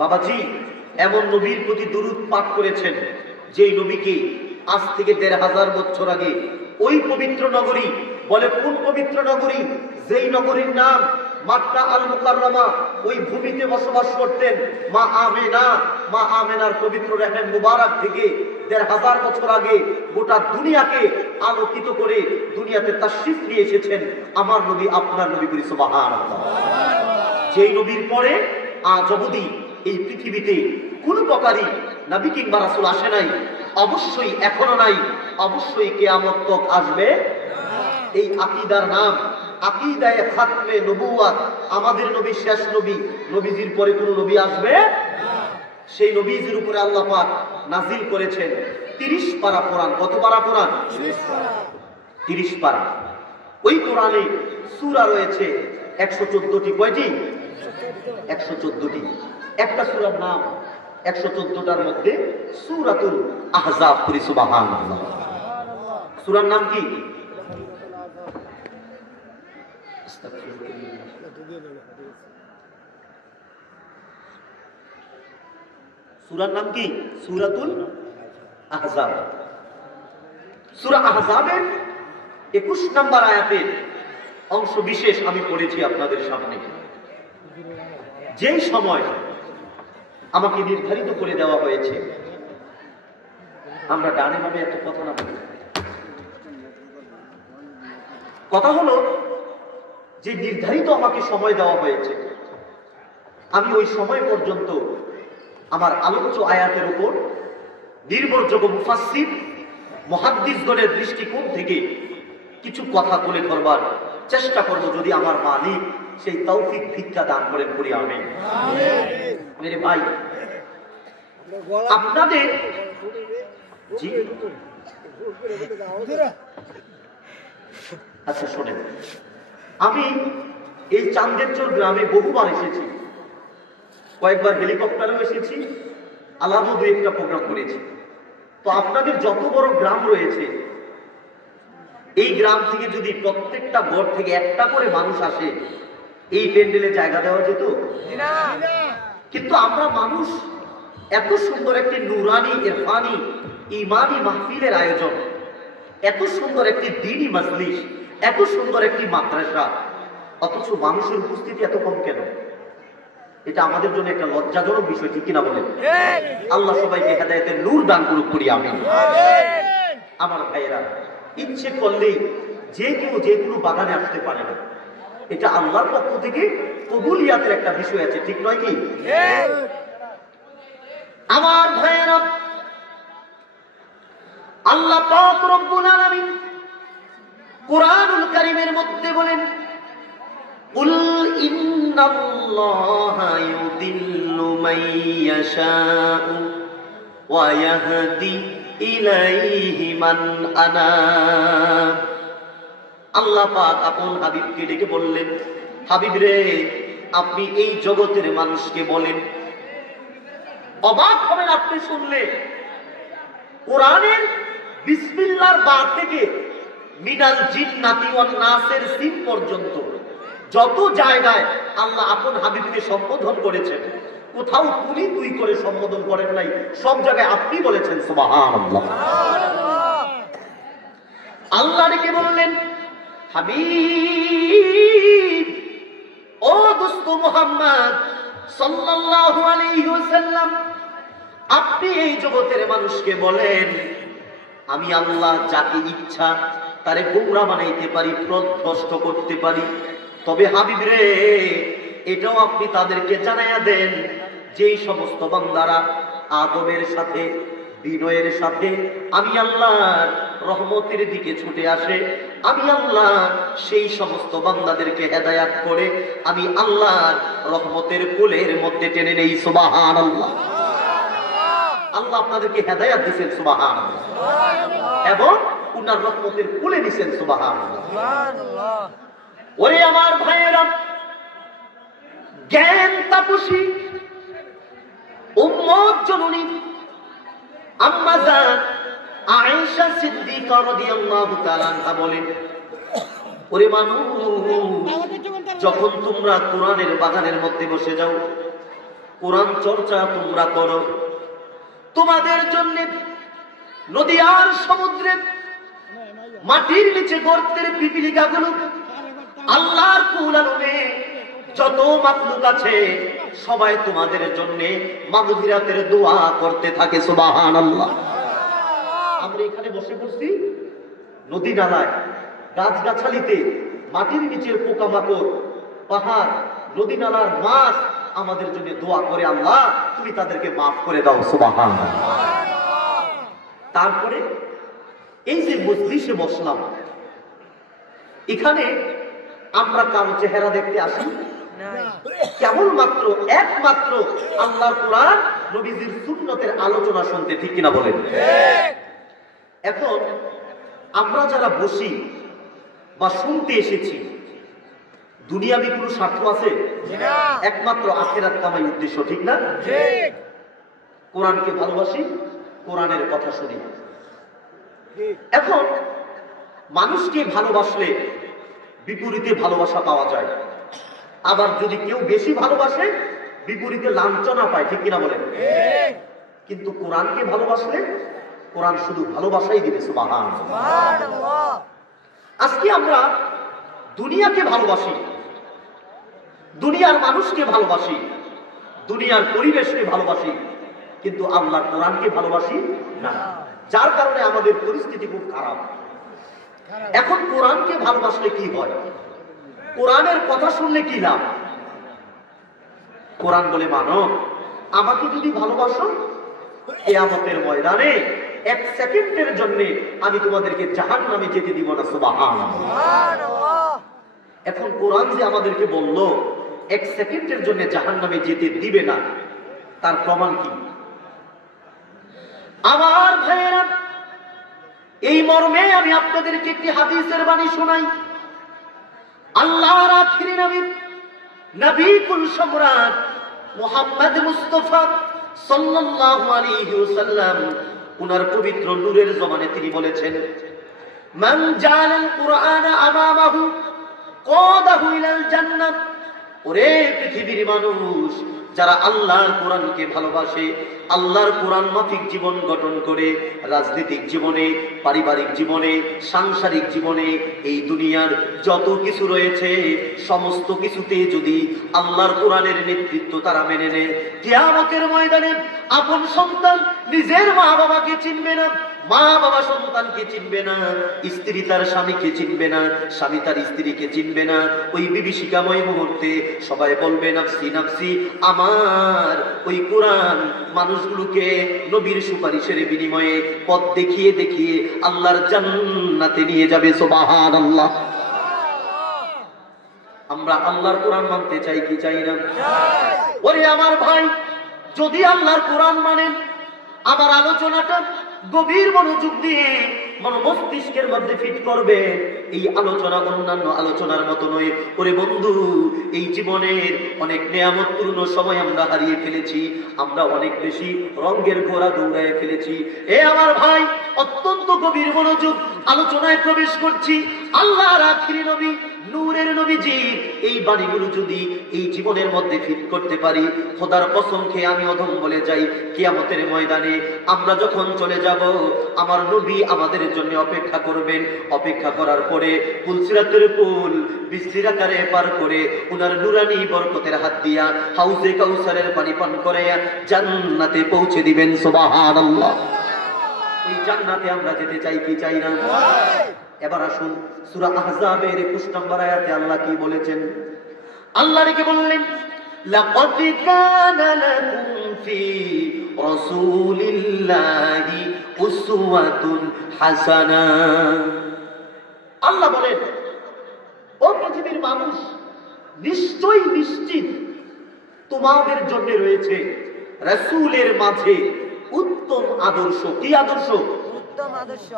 বাবাজি এমন নবীর প্রতি দুরূদ পাঠ করেছেন যেই নবীকে আজ থেকে ১৫০০ বছর আগে ওই পবিত্র নগরী, বলে কোন পবিত্র নগরী? যেই নগরীর নাম মাক্কা আল মুকাররমা, ওই ভূমিতে বসবাস করতেন মা আমেনা। মা আমেনার পবিত্র রেহেন মুবারক থেকে ১৫০০ বছর আগে গোটা দুনিয়াকে আলোকিত করে দুনিয়াতে তাশরিফ নিয়ে এসেছেন আমার নবী, আপনার নবী। করি সুবহানাল্লাহ। যেই নবীর পরে আজ অবধি এই পৃথিবীতে কোন প্রকারই নবী কিংবা রাসূল আসে নাই, অবশ্যই এখনো নাই, অবশ্যই কিয়ামত তক আসবে। এই আকীদার নাম আকীদায়ে খাতমে নবুওয়াত। আমাদের নবী শেষ নবী, নবীজির পরে কোন নবী আসবে? সেই নবীজির উপরে আল্লাহ পাক নাজিল করেছেন ৩০ পারা কোরআন। কত পারা কোরআন? ৩০ পারা। ওই কোরআনে সূরা রয়েছে ১১৪টি। কয়টি? ১১৪টি। একটা সূরার নাম ১১৪টার মধ্যে সূরাতুল আহজাব। করি সুবহানাল্লাহ। সূরার নাম কি? সূরার নাম কি? সূরাতুল আহজাব। সূরা আহজাবের ২১ নম্বর আয়াতের অংশ বিশেষ আমি পড়েছি আপনাদের সামনে। যেই সময় আমাকে নির্ধারিত করে দেওয়া হয়েছে, আমরা ডানে বামে এত কথা না বলি। কথা হলো যে নির্ধারিত আমাকে সময় দেওয়া হয়েছে, আমি ওই সময় পর্যন্ত আমার আলোচ্য আয়াতের উপর নির্ভরযোগ্য মুফাসসির মুহাদ্দিসগণের দৃষ্টিকোণ থেকে কিছু কথা তুলে ধরবার চেষ্টা করব, যদি আমার মালিক সেই তৌফিক ভিক্ষা দান করেন। করি আমিন। মেরে ভাই, আপনাদের জি আচ্ছা শোনেন, আমি এই চান্দেরচর গ্রামে বহুবার এসেছি, কয়েকবার হেলিকপ্টারেও এসেছি, আলাদা দুই একটা প্রোগ্রাম করেছি। তো আপনাদের যত বড় গ্রাম রয়েছে, এই গ্রাম থেকে যদি প্রত্যেকটা ঘর থেকে একটা করে মানুষ আসে, এই প্যান্ডেলে জায়গা দেওয়া যেত? কিন্তু আমরা মানুষ, এত সুন্দর একটি নুরানি ইরফানি ইমানি মাহফিলের আয়োজন, এত সুন্দর একটি দ্বীনি মজলিস, এত সুন্দর একটি মাদ্রাসা, অথচ মানুষের উপস্থিতি এত কম কেন? এটা আমাদের জন্য একটা লজ্জাজনক বিষয়, ঠিক কিনা বলেন? আল্লাহ সবাইকে হেদায়েতের নূর দান করুক। করি আমিন। আমার ভাইয়েরা, ইচ্ছে করলেই যে কেউ যে কোনো বাগানে আসতে পারে না, এটা আল্লাহর পক্ষ থেকে কবুলিয়াতের একটা বিষয় আছে, ঠিক নয় কি? আমার ভাইয়েরা, আল্লাহ পাক রব্বুল আলামিন কুরআনুল কারীমের মধ্যে বলেন, কুল ইন্নাল্লাহা ইউদিল্লু মান ইয়াশাউ ওয়া ইয়াহদি ইলাইহি মান আনাব। আল্লাহ পাক আপন হাবিবকে ডেকে বললেন, হাবিব রে, আপনি এই জগতের মানুষকে বলেন। অবাক হবেন আপনি শুনলে, কোরআনের বিসমিল্লাহর বা থেকে মিনাল জিন্নাতি ওয়ান নাসের সিন পর্যন্ত যত জায়গায় আল্লাহ আপন হাবিবকে সম্বোধন করেছেন, কোথাও তুমি তুই করে সম্বোধন করেন নাই, সব জায়গায় আপনি বলেছেন সুবহানাল্লাহ। আল্লাহ ডেকে বললেন, হাবিব, ও দোস্ত মুহাম্মদ সাল্লাল্লাহু আলাইহি ওয়াসাল্লাম, আপনি এই জগতের মানুষকে বলেন, আমি আল্লাহ যাকে ইচ্ছা তারে গোমরাহ বানাইতে পারি, পথভ্রষ্ট করতে পারি। তবে হাবিব রে, এটাও আপনি তাদেরকে জানাইয়া দেন, যেই সমস্ত বান্দারা আদবের সাথে বিনয়ের সাথে আমি আল্লাহর রহমতের দিকে ছুটে আসে, আমি আল্লাহ সেই সমস্ত বান্দাদেরকে হেদায়াত করে আমি আল্লাহর রহমতের কোলের মধ্যে টেনে নেই। সুবহানাল্লাহ। আল্লাহ আপনাদেরকে হেদায়াত দিয়েছেন, সুবহানাল্লাহ, এবং উনার রহমতের কোলে দিয়েছেন, সুবহানাল্লাহ। ওরে আমার ভাইয়েরা, জ্ঞান তাপসী উম্মত জননী আম্মা জান আয়েশা সিদ্দিকা রাদিয়াল্লাহু তাআলা আনহা বলেন, ওরে মানুষ, যখন তোমরা কোরআনের বাগানের মধ্যে বসে যাও, কোরআন চর্চা তোমরা করো। তোমাদের জন্য নদী আর সমুদ্রে মাটির নিচে গর্তের পিপিলিকাগুলো আল্লাহর কুল আলমে যত মাখলুক আছে সবাই তোমাদের জন্য মাগফিরাতের দোয়া করতে থাকে। সুবহানাল্লাহ। আমরা এখানে বসে পড়ছি নদী নালায়, গাছগাছালিতে, মাটির নিচের পোকামাকড়, পাহাড়, নদী নালার মাছ আমাদের জন্য দোয়া করে, আল্লাহ তুমি তাদেরকে মাফ করে দাও। সুবহানাল্লাহ। তারপরে এই যে মজলিসে বসলাম, এখানে আমরা কারো চেহারা দেখতে আসি কেবলমাত্র একমাত্র আল্লাহর কোরআন নবীজির সুন্নতের আলোচনা শুনতে, ঠিক কিনা বলেন? এখন আমরা যারা বসি বা শুনতে এসেছি, দুনিয়াবি কোনো স্বার্থ আছে? একমাত্র আখিরাত কামাই উদ্দেশ্য, ঠিক না? কোরআনকে ভালোবাসি, কোরআনের কথা শুনি। এখন মানুষকে ভালোবাসলে বিপরীতে ভালোবাসা পাওয়া যায়, আবার যদি কেউ বেশি ভালোবাসে বিপরীতে লাঞ্ছনা পায়, ঠিক কিনা বলেন? কিন্তু কোরআনকে ভালোবাসলে কোরআন শুধু ভালোবাসাই দিবে। সুবহানাল্লাহ। আজকে আমরা দুনিয়াকে ভালোবাসি, দুনিয়ার মানুষকে ভালোবাসি, দুনিয়ার পরিবেশকে ভালোবাসি, কিন্তু আল্লাহর কোরআনকে ভালোবাসি না, যার কারণে আমাদের পরিস্থিতি খুব খারাপ। এখন কোরআনকে ভালোবাসলে কি হয়? কোরআনের কথা শুনলে কি লাভ? কোরআন বলে, মানব আমাকে যদি ভালোবাসো, কিয়ামতের ময়দানে এক সেকেন্ডের জন্য আমি তোমাদেরকে জাহান্নামে যেতে দিব না। সুবহানাল্লাহ। এখন কোরআন যে আমাদেরকে বলল এক সেকেন্ডের জন্য জাহান্নামে যেতে দিবে না, তার প্রমাণ কি? আমার ভাইয়েরা, এই মর্মে আমি আপনাদেরকে একটি হাদিসের বাণী শোনাই। আল্লাহর আখিরি নবী, নবী কুল সম্রাট মুহাম্মদ মুস্তাফা সাল্লাল্লাহু আলাইহি ওয়াসাল্লাম উনার পবিত্র নূরের জবানে তিনি বলেছেন, মান জালাল কুরআনা আমামাহু কাদাহু ইলাল জান্নাত। ওরে পৃথিবীর মানুষ, যারা আল্লাহর কোরআনকে ভালোবাসে, আল্লাহর কোরআন মাফিক জীবন গঠন করে রাজনৈতিক জীবনে, পারিবারিক জীবনে, সাংসারিক জীবনে, এই দুনিয়ার যত কিছু রয়েছে সমস্ত কিছুতে যদি আল্লাহর কোরআনের নেতৃত্ব তারা মেনে নেয়, কিয়ামতের ময়দানে আপন সন্তান নিজের মা বাবাকে চিনবে না, মা বাবা সন্তানকে চিনবে না, স্ত্রী তার স্বামীকে চিনবে না, স্বামী তার স্ত্রীকে চিনবে না। ওই বিভীষিকাময় মুহূর্তে সবাই বলবে নাফসি নাফসি। আমার ওই কোরআন মানুষগুলোকে নবীর সুপারিশের বিনিময়ে পথ দেখিয়ে দেখিয়ে আল্লাহর জান্নাতে নিয়ে যাবে। সুবহানাল্লাহ। আমরা আল্লাহর কোরআন মানতে চাই কি চাই না? ওরে আমার ভাই, যদি আল্লাহর কোরআন মানেন, আমার আলোচনাটা গভীর মনোযোগ দিয়ে মস্তিষ্কের মধ্যে ফিট করবে। এই আলোচনা অন্যান্য আলোচনার মতো নয়। ওরে বন্ধু, এই জীবনের অনেক নেয়ামতপূর্ণ সময় আমরা হারিয়ে ফেলেছি, আমরা অনেক বেশি রঙের ঘোড়া দৌড়ায় ফেলেছি। এ আমার ভাই, অত্যন্ত গভীর মনোযোগ আলোচনায় প্রবেশ করছি। আল্লাহর আখিরি নবী, নূরের নবীজি এই বাণীগুলো যদি এই জীবনের মধ্যে ফিট করতে পারি, খোদার কসম খেয়ে আমি অধম বলে যাই, কিয়ামতের ময়দানে আমরা যখন চলে যাব, আমার নবী আমাদের জন্য অপেক্ষা করবেন। অপেক্ষা করার পরে পুলসিরাতের পুল বিসলির আকারে পার করে উনার নুরানি বরকতের হাত দিয়া হাউজে কাউসারের পানি পান করে জান্নাতে পৌঁছে দিবেন। সুবহানাল্লাহ। এই জান্নাতে আমরা যেতে চাই কি চাই না? এবার আসুন সূরা আহজাবের 21 নম্বর আয়াতে আল্লাহ কি বলেছেন? আল্লাহ রেখে বললেন, লাকাদ কানা লাকুম ফি রাসূলিল্লাহি উসওয়াতুন হাসানা। আল্লাহ বলেন, ও পৃথিবীর মানুষ, নিশ্চয়ই নিশ্চিত তোমাদের জন্য রয়েছে রাসূলের মাঝে উত্তম আদর্শ। কি আদর্শ? উত্তম আদর্শ।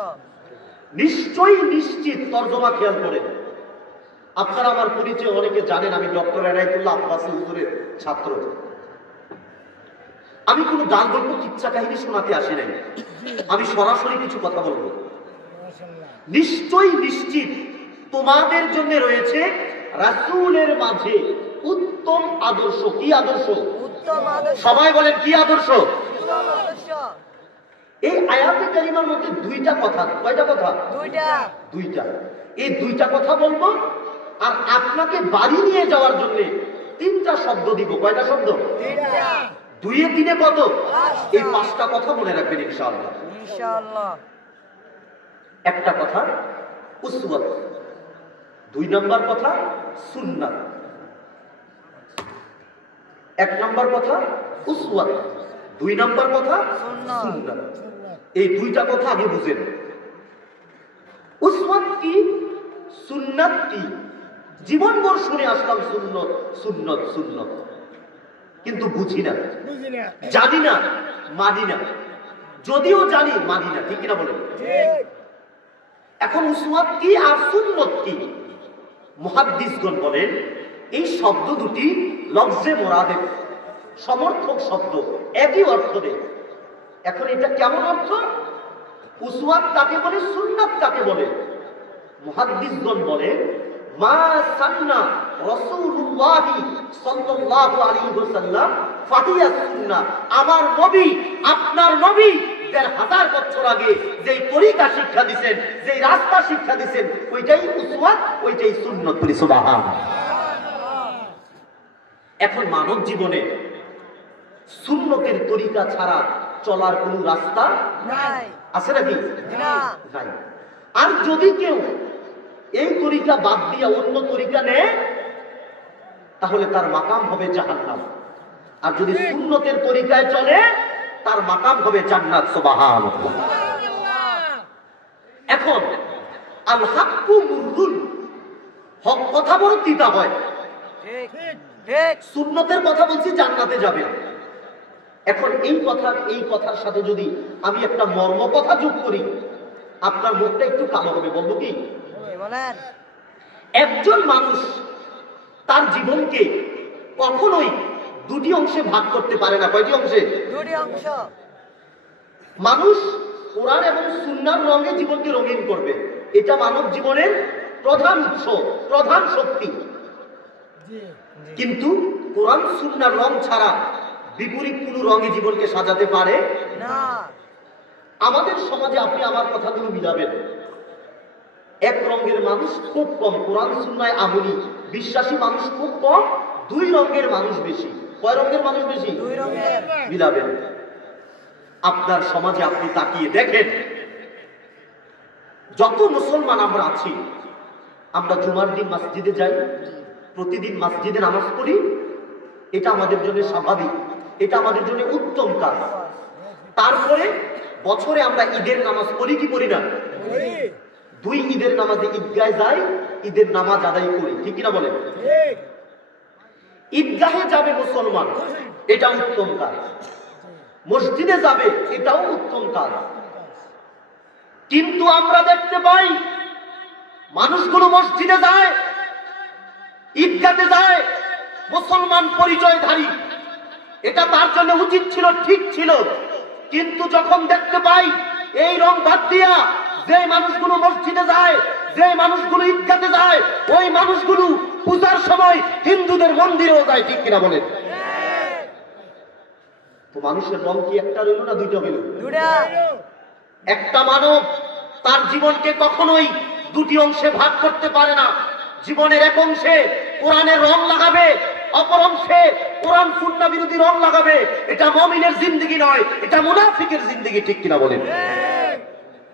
নিশ্চয়ই নিশ্চিত তর্জমা খেয়াল করেন। আপনারা আমার পরিচয় অনেকে জানেন, আমি ডক্টর এনায়েতুল্লাহ আব্বাসী হুজুরের ছাত্র। আমি কোনো গান গল্প কিচ্ছা কাহিনী শোনাতে আসি নাই, আমি সরাসরি কিছু কথা বলবো। নিশ্চয়ই নিশ্চিত তোমাদের জন্য রয়েছে রাসূলের মাঝে উত্তম আদর্শ। কি আদর্শ? সবাই বলেন কি আদর্শ? উত্তম আদর্শ। এই আয়াতে কারিমার মধ্যে দুইটা কথা, কয়টা কথা? দুইটা। এই দুইটা কথা বলবো, আর আপনাকে বাড়ি নিয়ে যাওয়ার জন্য তিনটা শব্দ দিব। কয়টা শব্দ? দুইয়ে তিনে কত? এই পাঁচটা কথা মনে রাখবেন ইনশাআল্লাহ। ইনশাআল্লাহ। একটা কথা উসওয়াত, দুই নাম্বার কথা সুন্নাত। এক নাম্বার কথা উসওয়াত, দুই নাম্বার কথা সুন্নাত। এই দুইটা কথা আগে বুঝেন। উসওয়াত কি, সুন্নাত কি? জীবনভর শুনে আসলাম সুন্নত সুন্নত সুন্নত, কিন্তু বুঝি না, জানি না, মানি না। যদিও জানি, মানি না। ঠিক কিনা বলেন? এখন উসওয়াত কি আর সুন্নত কি? মুহাদ্দিসগণ বলেন এই শব্দ দুটি লফজে মুরাদেফ, সমর্থক শব্দ, একই অর্থ দেয়। এখন এটা কেমন অর্থ? উসওয়াত কাকে বলে, সুন্নাত কাকে বলে? মুহাদ্দিসগণ বলে মা সান্না রাসূলুল্লাহ সাল্লাল্লাহু আলাইহি ওয়াসাল্লাম ফাহিয়া সুন্নাহ। আমার নবী, আপনার নবী ১৫০০ বছর আগে যেই তরিকা শিক্ষা দিবেন, যেই রাস্তা শিক্ষা দিবেন, ওইটাই উসওয়াত, ওইটাই সুন্নাত। বলি সুবহানাল্লাহ। এখন মানব জীবনে সুন্নতের তরিকা ছাড়া চলার কোন রাস্তা নাই। আছে নাকি? না। নাই। আর যদি কেউ এই তরিকা বাদ দিয়া অন্য তরিকা নেয়, তাহলে তার মাকাম হবে জাহান্নাম। আর যদি সুন্নতের তরিকায় চলে, তার মাকাম হবে জান্নাত। সুবহানাল্লাহ। এখন আল হাক্কু মুররুন, হক কথা বড় তিতা হয়। ঠিক ঠিক। সুন্নতের কথা বলছি, জান্নাতে যাবে। এখন এই কথার সাথে যদি আমি একটা মর্ম কথা যোগ করি, আপনার মুখটা একটু কালো হবে। বলবো কি? বলেন। একজন মানুষ তার জীবনকে কখনোই দুটি অংশে ভাগ করতে পারে না। কয়টি অংশে? দুটি অংশ। মানুষ কোরআন এবং সুন্নাহর রঙে জীবনকে রঙিন করবে, এটা মানব জীবনের প্রধান উৎস, প্রধান শক্তি। কিন্তু কোরআন সুন্নাহর রং ছাড়া বিপরীত কোন রঙে জীবনকে সাজাতে পারে না। আমাদের সমাজে আপনি আমার কথাগুলো মিলাবেন। এক রঙের মানুষ খুব কম, কোরআন সুন্নাহয় আমলি বিশ্বাসী মানুষ খুব কম, দুই রঙের মানুষ বেশি। কয় রঙের মানুষ বেশি? দুই রঙের। মিলাবেন। আপনার সমাজে আপনি তাকিয়ে দেখেন, যত মুসলমান আমরা আছি, আমরা জুমার দিন মসজিদে যাই, প্রতিদিন মসজিদে নামাজ পড়ি, এটা আমাদের জন্য স্বাভাবিক, এটা আমাদের জন্য উত্তম কাজ। তারপরে বছরে আমরা ঈদের নামাজ পড়ি কি পড়ি না? দুই ঈদের নামাজে ঈদগাহে যাই, ঈদের নামাজ আদায় করি। ঠিক কিনা বলেন? ঈদগাহে যাবে মুসলমান, এটা উত্তম কাজ। মসজিদে যাবে, এটাও উত্তম কাজ। কিন্তু আমরা দেখতে পাই মানুষগুলো মসজিদে যায়, ঈদগাহে যায়, মুসলমান পরিচয়ধারী, এটা তার জন্য উচিত ছিল, ঠিক ছিল। কিন্তু যখন দেখতে পাই এই রং বাদ দিয়া যে মানুষগুলো মসজিদে যায়, যে মানুষগুলো ঈদগাহে যায়, ওই মানুষগুলো পূজার সময় হিন্দুদের মন্দিরেও যায়। ঠিক কিনা বলেন? তো মানুষের রং কি একটা রইল না দুইটা হইল? দুটা। একটা মানব তার জীবনকে কখনোই দুটি অংশে ভাগ করতে পারে না। জীবনের এক অংশে কোরআনের রং লাগাবে, অপর অংশে কোরআন সুন্নাহ বিরোধী রং লাগাবে। এটা মুমিনের জিন্দেগি নয়, এটা মুনাফিকের জিন্দেগি। ঠিক কিনা বলেন?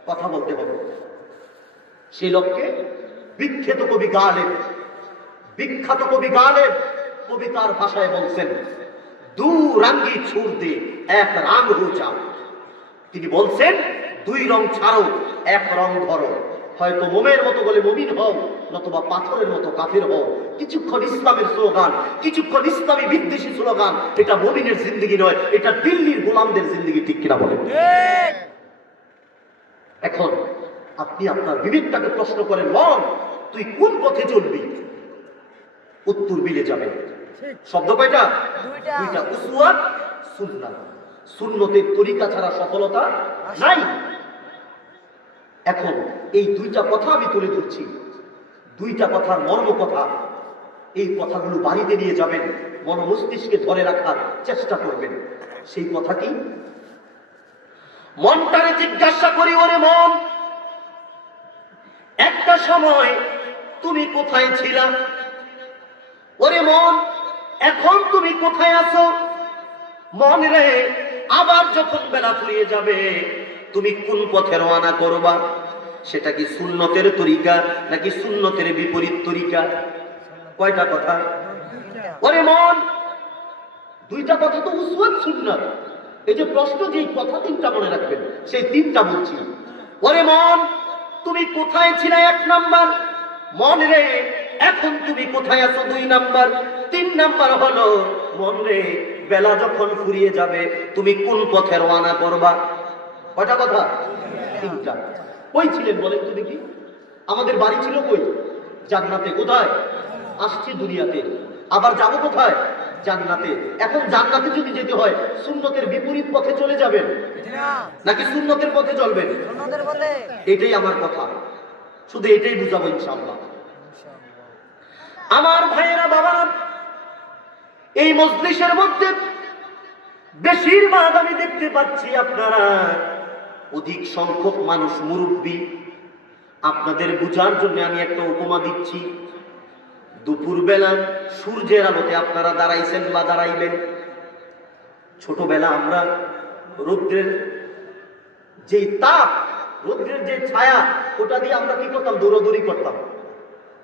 কথা বলতে হবে। সেই লক্ষ্যে বিখ্যাত কবি গালেব কবিতার ভাষায় বলছেন, দু রঙি ছুড় দে এক রং হো যাও। তিনি বলছেন দুই রং ছাড়ো, এক রং ধরো। হয়তো মোমের মতো বলে মুমিন হও, নতুবা পাথরের মতো কাফের হও। কিছুক্ষণ ইসলামের স্লোগান, কিছুক্ষণ ইসলামী বিদ্বেষী স্লোগান, এটা মুমিনের জিন্দেগি নয়, এটা দিল্লির গোলামদের জিন্দেগি। ঠিক কিনা বলেন? এখন আপনি আপনার বিবেকটাকে প্রশ্ন করেন, মন তুই কোন পথে চলবি? উত্তর মিলে যাবে। শব্দ কয়টা? দুইটা। উসওয়াত, সুন্নাহ। সুন্নতের তরিকা ছাড়া সফলতা নাই। এখন এই দুইটা কথা আমি তুলে ধরছি, দুইটা কথার মর্ম কথা। এই কথাগুলো বাড়িতে নিয়ে যাবেন, মস্তিষ্কে ধরে রাখার চেষ্টা করবেন। সেই কথা কি? মনটারে জিজ্ঞাসা করি, ওরে মন, একটা সময় তুমি কোথায় ছিলা? ওরে মন, এখন তুমি কোথায় আছো? মন রে, আবার যখন বেলা ফুরিয়ে যাবে তুমি কোন পথে রওনা করবা? সেটা কি সুন্নতের তরিকা নাকি সুন্নতের বিপরীত তরিকা? কয়টা কথা? ওরে মন, দুইটা কথা তো উসওয়াত সুন্নাত। এই যে প্রশ্ন, যে কথা তিনটা মনে রাখবেন, সেই তিনটা বলছি। ওরে মন, তুমি কোথায় ছিলে? 1 নাম্বার। মন রে, এখন তুমি কোথায় আছো? 2 নাম্বার। 3 নাম্বার হলো, মন রে, বেলা যখন ফুরিয়ে যাবে তুমি কোন পথে রওনা করবা? কয়টা কথা? তিনটা। কই ছিলেন বলেন তো দেখি? আমাদের বাড়ি ছিল কই? জান্নাতে। কোথায়? আসছি দুনিয়াতে, আবার যাব কোথায়? জান্নাতে। এখন জান্নাতে যদি যেতে হয় সুন্নতের বিপরীত পথে চলে যাবেন নাকি সুন্নতের পথে চলবেন? সুন্নতের পথে। এটাই আমার কথা, শুধু এটাই বুঝাবো ইনশাআল্লাহ। আমার ভাইয়েরা, বাবারা, এই মজলিসের মধ্যে বেশিরভাগ আমি দেখতে পাচ্ছি আপনারা অধিক সংখ্যক মানুষ মুরব্বী। আপনাদের বুঝার জন্য আমি একটা উপমা দিচ্ছি। দুপুরবেলা সূর্যের আলোতে আপনারা দাঁড়াইছেন বা দাঁড়াইবেন। ছোটবেলা আমরা রৌদ্রের যে তাপ, রৌদ্রের যে ছায়া, ওটা দিয়ে আমরা কি করতাম? দৌড়াদৌড়ি করতাম।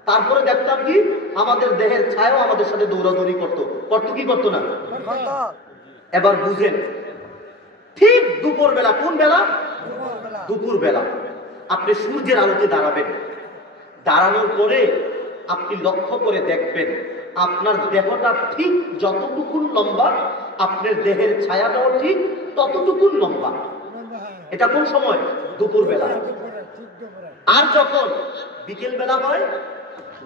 তারপরে দেখতাম কি আমাদের দেহের ছায়াও আমাদের সাথে দৌড়াদৌড়ি করতো। কি করতো না? এবার বুঝেন, ঠিক দুপুরবেলা, কোন বেলা? দুপুরবেলা আপনি সূর্যের আলোতে দাঁড়াবেন। দাঁড়ানোর পরে আপনি লক্ষ্য করে দেখবেন আপনার দেহটা ঠিক যতটুকু লম্বা, আপনার দেহের ছায়াটাও ঠিক ততটুকু লম্বা। এটা কোন সময়? দুপুরবেলা। আর যখন বিকেল বেলা হয়,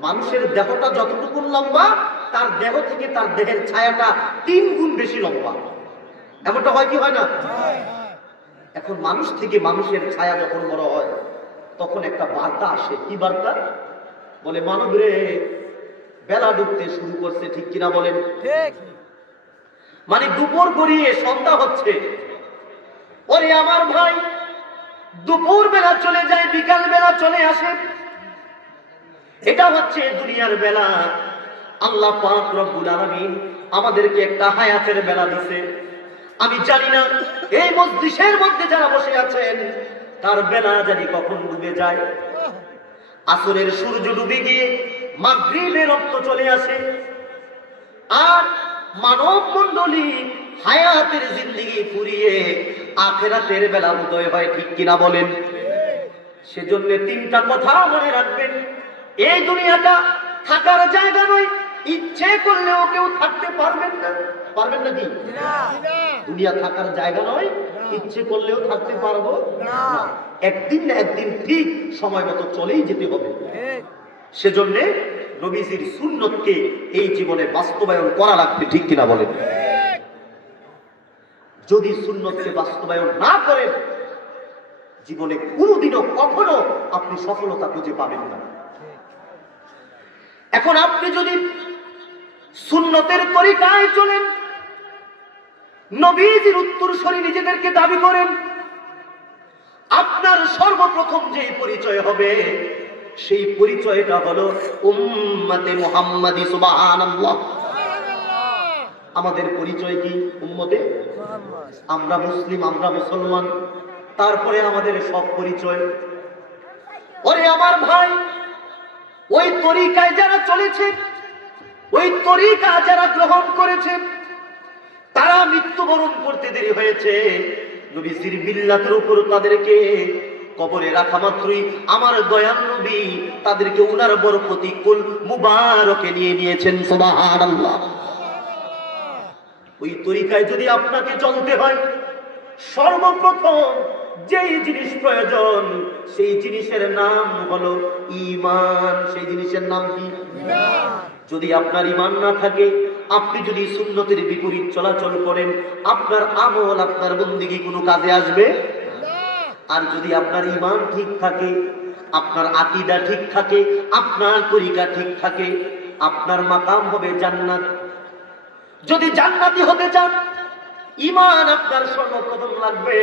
মানুষের দেহটা যতটুকু লম্বা, তার দেহ থেকে তার দেহের ছায়াটা 3 গুণ বেশি লম্বা। এমনটা হয় কি হয় না? এখন মানুষ থেকে মানুষের ছায়া যখন বড় হয়, তখন একটা বার্তা আসে। কি বার্তা? বলে, মানব রে, বেলা ডুবতে শুরু করছে। ঠিক কিনা বলেন? ঠিক। মানে দুপুর গড়িয়ে সন্ধ্যা হচ্ছে। ওরে আমার ভাই, দুপুর বেলা চলে যায়, বিকাল বেলা চলে আসে। এটা হচ্ছে দুনিয়ার বেলা। আল্লাহ পাক রব্বুল আলামিন আমাদেরকে একটা হায়াতের বেলা দিছে। আমি জানি না এই মজলিসের মধ্যে যারা বসে আছেন তার বেলা জানি কখন ডুবে যায়। আসরের সূর্য ডুবে গিয়ে মাগরিবের রক্ত চলে আসে, আর মানব মণ্ডলী হায়াতের জিন্দেগি ফুরিয়ে আখিরাতের বেলা উদয় হয়। ঠিক কিনা বলেন? সেজন্য 3টা কথা মনে রাখবেন। এই দুনিয়াটা থাকার জায়গা নয়, ইচ্ছে করলেও কেউ থাকতে পারবেন না। পারবেন নাকি? দুনিয়া থাকার জায়গা নয়, ইচ্ছে করলেও থাকতে পারবো না। একদিন না একদিন ঠিক সময় মতো চলেই যেতে হবে। সেজন্য নবীজির সুন্নতকে এই জীবনে বাস্তবায়ন করা লাগবে। ঠিক কিনা বলেন? যদি সুন্নতকে বাস্তবায়ন না করেন, জীবনে কোনোদিনও কখনো আপনি সফলতা খুঁজে পাবেন না। এখন আপনি যদি সুন্নতের তরিকায় চলেন, নবীজির উত্তরসূরি নিজেদেরকে দাবি করেন, আপনার সর্বপ্রথম যে পরিচয় হবে সেই পরিচয়টা হলো উম্মতে মুহাম্মাদি। সুবহানাল্লাহ। আমাদের পরিচয় কি? উম্মতে। আমরা মুসলিম, আমরা মুসলমান, তারপরে আমাদের সব পরিচয়। ওরে আমার ভাই, ওই তরিকায় যারা চলেছে, ওই তরিকা যারা গ্রহণ করেছে, তারা মৃত্যুবরণ করতে দেরি হয়েছে। নবীজির মিল্লাতের উপর তাদেরকে কবরে রাখা মাত্রই আমার দয়াল নবী তাদেরকে উনার বরকতি কুল মুবারকে নিয়ে নিয়েছেন। সুবহানাল্লাহ। ওই তরিকায় যদি আপনাকে চলতে হয়, সর্বপ্রথম যেই জিনিস প্রয়োজন সেই জিনিসের নাম হলো ঈমান। সেই জিনিসের নাম কি? যদি আপনার ঈমান না থাকে, আপনি যদি সুন্নতের বিপরীত চলাচল করেন, আপনার আমল, আপনার বন্দেগী কোনো কাজে আসবে। আর যদি আপনার ঈমান ঠিক থাকে, আপনার আকীদা ঠিক থাকে, আপনার তরিকা ঠিক থাকে, আপনার মাকাম হবে জান্নাত। যদি জান্নাতি হতে চান, ঈমান আপনার সর্বপ্রথম লাগবে।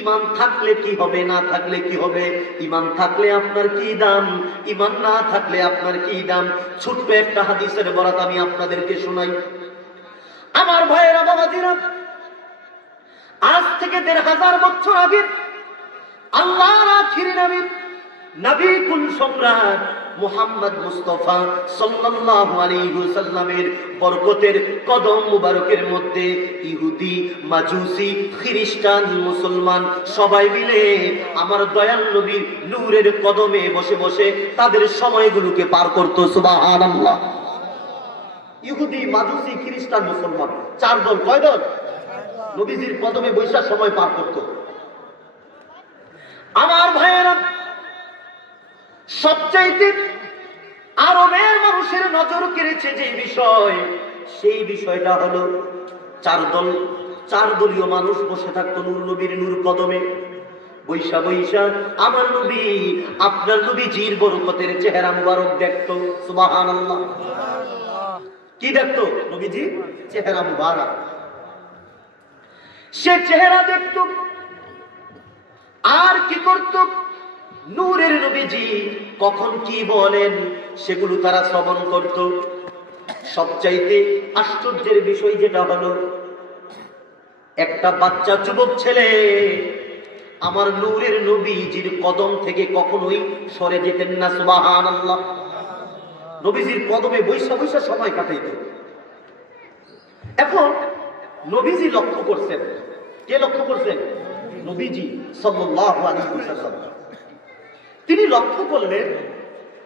ঈমান থাকলে কি হবে, না থাকলে কি হবে? ঈমান থাকলে আপনার কি দাম, ঈমান না থাকলে আপনার কি দাম? ছোট্ট একটা হাদিসের বরাত আমি আপনাদেরকে শোনাই। আমার ভাইয়েরা, বাবাজিরা, আজ থেকে ১৫০০ বছর আগে আল্লাহর আখিরি নবী, নবী কুল সম্রাট মুহাম্মদ মুস্তাফা সাল্লাল্লাহু আলাইহি ওয়াসাল্লামের বরকতের কদম মুবারকের মধ্যে ইহুদি, মাজুসি, খ্রিস্টান, মুসলমান সবাই মিলে আমার দয়াল নবীর নূরের কদমে বসে বসে তাদের সময়গুলোকে পার করত। সুবহানাল্লাহ। ইহুদি, মাজুসি, খ্রিস্টান, মুসলমান, 4 দল। কয় দল? নবীজির কদমে বৈশা সময় পার করত। আমার ভাইয়েরা, সবচাইতে আরবের মানুষের নজর কেড়েছে যে বিষয়, সেই বিষয়টা হলো 4 দলীয় মানুষ বসে থাকতো নূর নবীর নূর কদমে বৈশা বৈশা আমার নবী, আপনার নবীজির বরকতের চেহারা মুবারক দেখতো। সুবহানাল্লাহ। কি দেখতো? নবীজি চেহারা মুবারক। সে চেহারা দেখতো আর কি করত? নূরের নবীজি কখন কি বলেন সেগুলো তারা শ্রবণ করত। সবচাইতে আশ্চর্যের বিষয় যেটা হলো, একটা বাচ্চা যুবক ছেলে আমার নূরের নবীজির কদম থেকে কখনোই সরে যেতেন না। সুবহানাল্লাহ। নবীজির কদমে বৈশা বৈশা সময় কাটাইত। এখন নবীজি লক্ষ্য করছেন। কে লক্ষ্য করছেন? নবীজি সাল্লাল্লাহু আলাইহি ওয়াসাল্লাম। তিনি লক্ষ্য করলেন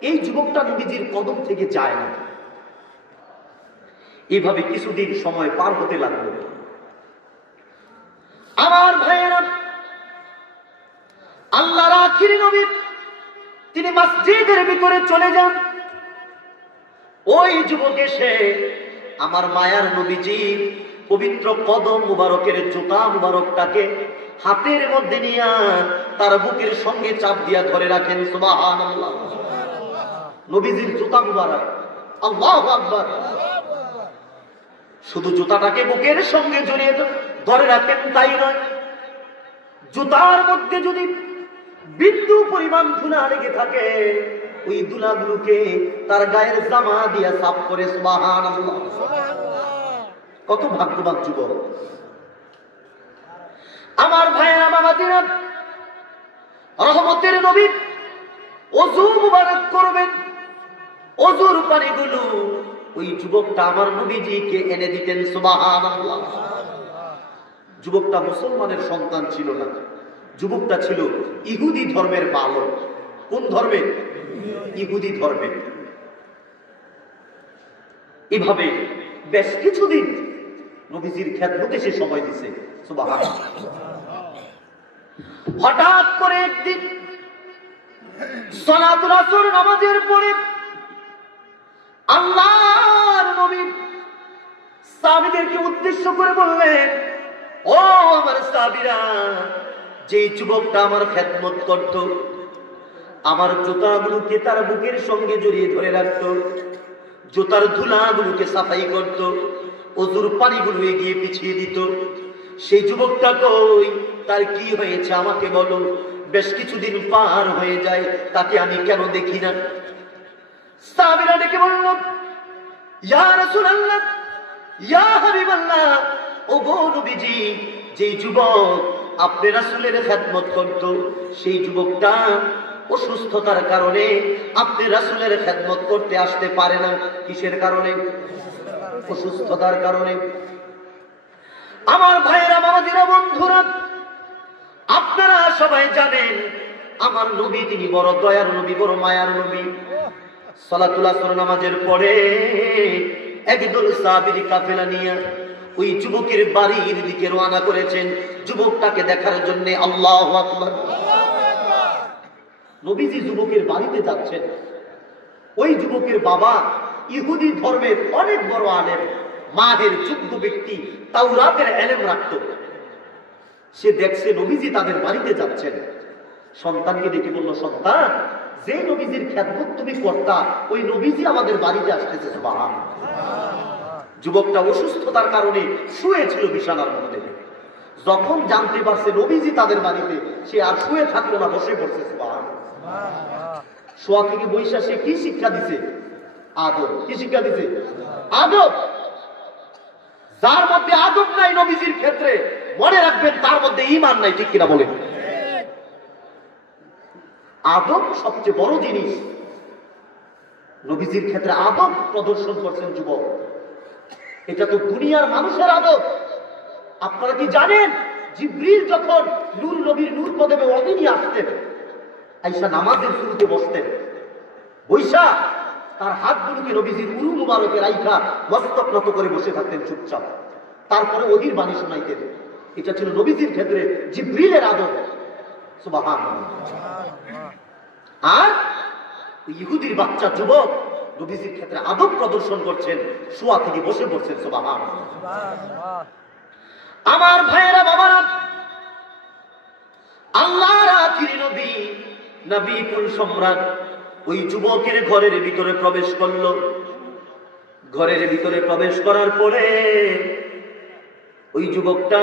এই যুবকটা নবীজির কদম থেকে যায় না। এইভাবে কিছুদিন সময় পার হতে লাগলো। আমার ভাইয়েরা, আল্লাহর আখিরি নবী তিনি মসজিদের ভিতরে চলে যান। ওই যুবক এসে আমার মায়ার নবীজি পবিত্র কদম মুবারকের জুতা মুবারকটাকে হাতের মধ্যে নিয়ে তার বুকের সঙ্গে চাপ দিয়া ধরে রাখেন। সুবহানাল্লাহ। নবীজির জুতা মুবারক, আল্লাহু আকবার। শুধু জুতাটাকে বুকের সঙ্গে জড়িয়ে ধরে রাখেন তাই নয়, জুতার মধ্যে যদি বিন্দু পরিমাণ ধুলা লেগে থাকে, ওই ধুলাগুলোকে তার গায়ের জামা দিয়া সাফ করে। সুবহানাল্লাহ। কত ভাগ্যবান যুবক! আমার ভাইয়েরা, বাবাজিরা, রহমতের নবী ওযু মুবারক করবেন। ওযুর পানিগুলো ওই যুবকটা আমার নবীজিকে এনে দিতেন। সুবহানাল্লাহ। যুবকটা মুসলমানের সন্তান ছিল না, যুবকটা ছিল ইহুদি ধর্মের বালক। কোন ধর্মের? ইহুদি ধর্মের। এভাবে বেশ কিছুদিন নবীজির খেদমতে সে সময় দিছে। সুবহানাল্লাহ। হঠাৎ করে একদিন সালাতুল আসর নামাজের পরে আল্লাহর নবী সাহাবীদেরকে উদ্দেশ্য করে বললেন, ও আমার সাহাবীরা, যে যুবকটা আমার খেদমত করত, আমার জুতাগুলোকে তার বুকের সঙ্গে জড়িয়ে ধরে রাখত, জুতার ধুলাগুলোকে সাফাই করত, ওযুর পানিগুলো এগিয়ে পিছিয়ে দিত, সেই যুবকটা কই? তার কি হয়েছে আমাকে বলো। বেশ কিছুদিন পার হয়ে যায়, তাকে আমি কেন দেখি না? সাহাবীরা ডেকে বলল, ইয়া রাসূলুল্লাহ, ইয়া হাবিবাল্লাহ, ও গো নবীজি, যেই যুবক আপনি রাসূলের খেদমত করত, সেই যুবকটা অসুস্থতার কারণে আপনি রাসূলের খেদমত করতে আসতে পারে না। কিসের কারণে? অসুস্থতার কারণে। আমার ভাইয়েরা, বাবাজিরা, বন্ধুরা, আপনারা সবাই জানেন আমার নবী তিনি বড় দয়ার নবী, বড় মায়ার নবী। সালাতুল আসর নামাজের পরে একদল সাহাবীর কাফেলা নিয়ে ওই যুবকের বাড়ির দিকে রওনা করেছেন যুবকটাকে দেখার জন্য। আল্লাহু আকবার। নবীজি যুবকের বাড়িতে যাচ্ছেন। ওই যুবকের বাবা ইহুদি ধর্মের অনেক বড় আলেম, মাহের যোগ্য ব্যক্তি, তাওরাতের ইলম রাখত। সে দেখছে নবীজি তাদের বাড়িতে যাচ্ছেন। সন্তানকে ডেকে বলল, সন্তান, যে নবীজির খেদমত তুমি করতা ওই নবীজি আমাদের বাড়িতে আসতেছে। সুবহানাল্লাহ। যুবকটা অসুস্থতার কারণে শুয়ে ছিল বিছানার মধ্যে। যখন জানতে পারছে নবীজি তাদের বাড়িতে, সে আর শুয়ে থাকলো না, বসে পড়ছে। সুবহানাল্লাহ। শোয়া থেকে বৈশা সে কি শিক্ষা দিছে? আদব। কি শিক্ষা দিছে? আদব। যার মধ্যে আদব নাই নবীজির ক্ষেত্রে, মনে রাখবেন তার মধ্যে ঈমান নাই। ঠিক কিনা বলেন? আদব সবচেয়ে বড় জিনিস। নবীজির ক্ষেত্রে আদব প্রদর্শন করছেন যুবক। এটা তো দুনিয়ার মানুষের আদব। আপনারা কি জানেন জিবরিল যখন নূর নবীর নূর কদমে ওহী নিয়ে আসতেন, আয়েশা নামাজের শুরুতে বসতেন, বৈশা তার হাতগুলোকে নবীজির উরু মুবারকে রাইখা মস্তক নত করে বসে থাকতেন চুপচাপ। তারপরে ওহীর বাণী শোনাইতেন। এটা ছিল নবীজির ক্ষেত্রে জিবরিলের আদব। সুবহানাল্লাহ। আর ইহুদির বাচ্চা যুবক নবীজির ক্ষেত্রে আদব প্রদর্শন করছেন, শোয়া থেকে বসে পড়ছেন। সুবহানাল্লাহ। আমার ভাইয়েরা, বাবারা, আল্লাহর আখিরি নবী, নবী কুল সম্রাট ওই যুবকের ঘরের ভিতরে প্রবেশ করলো। ঘরের ভিতরে প্রবেশ করার পরে ওই যুবকটা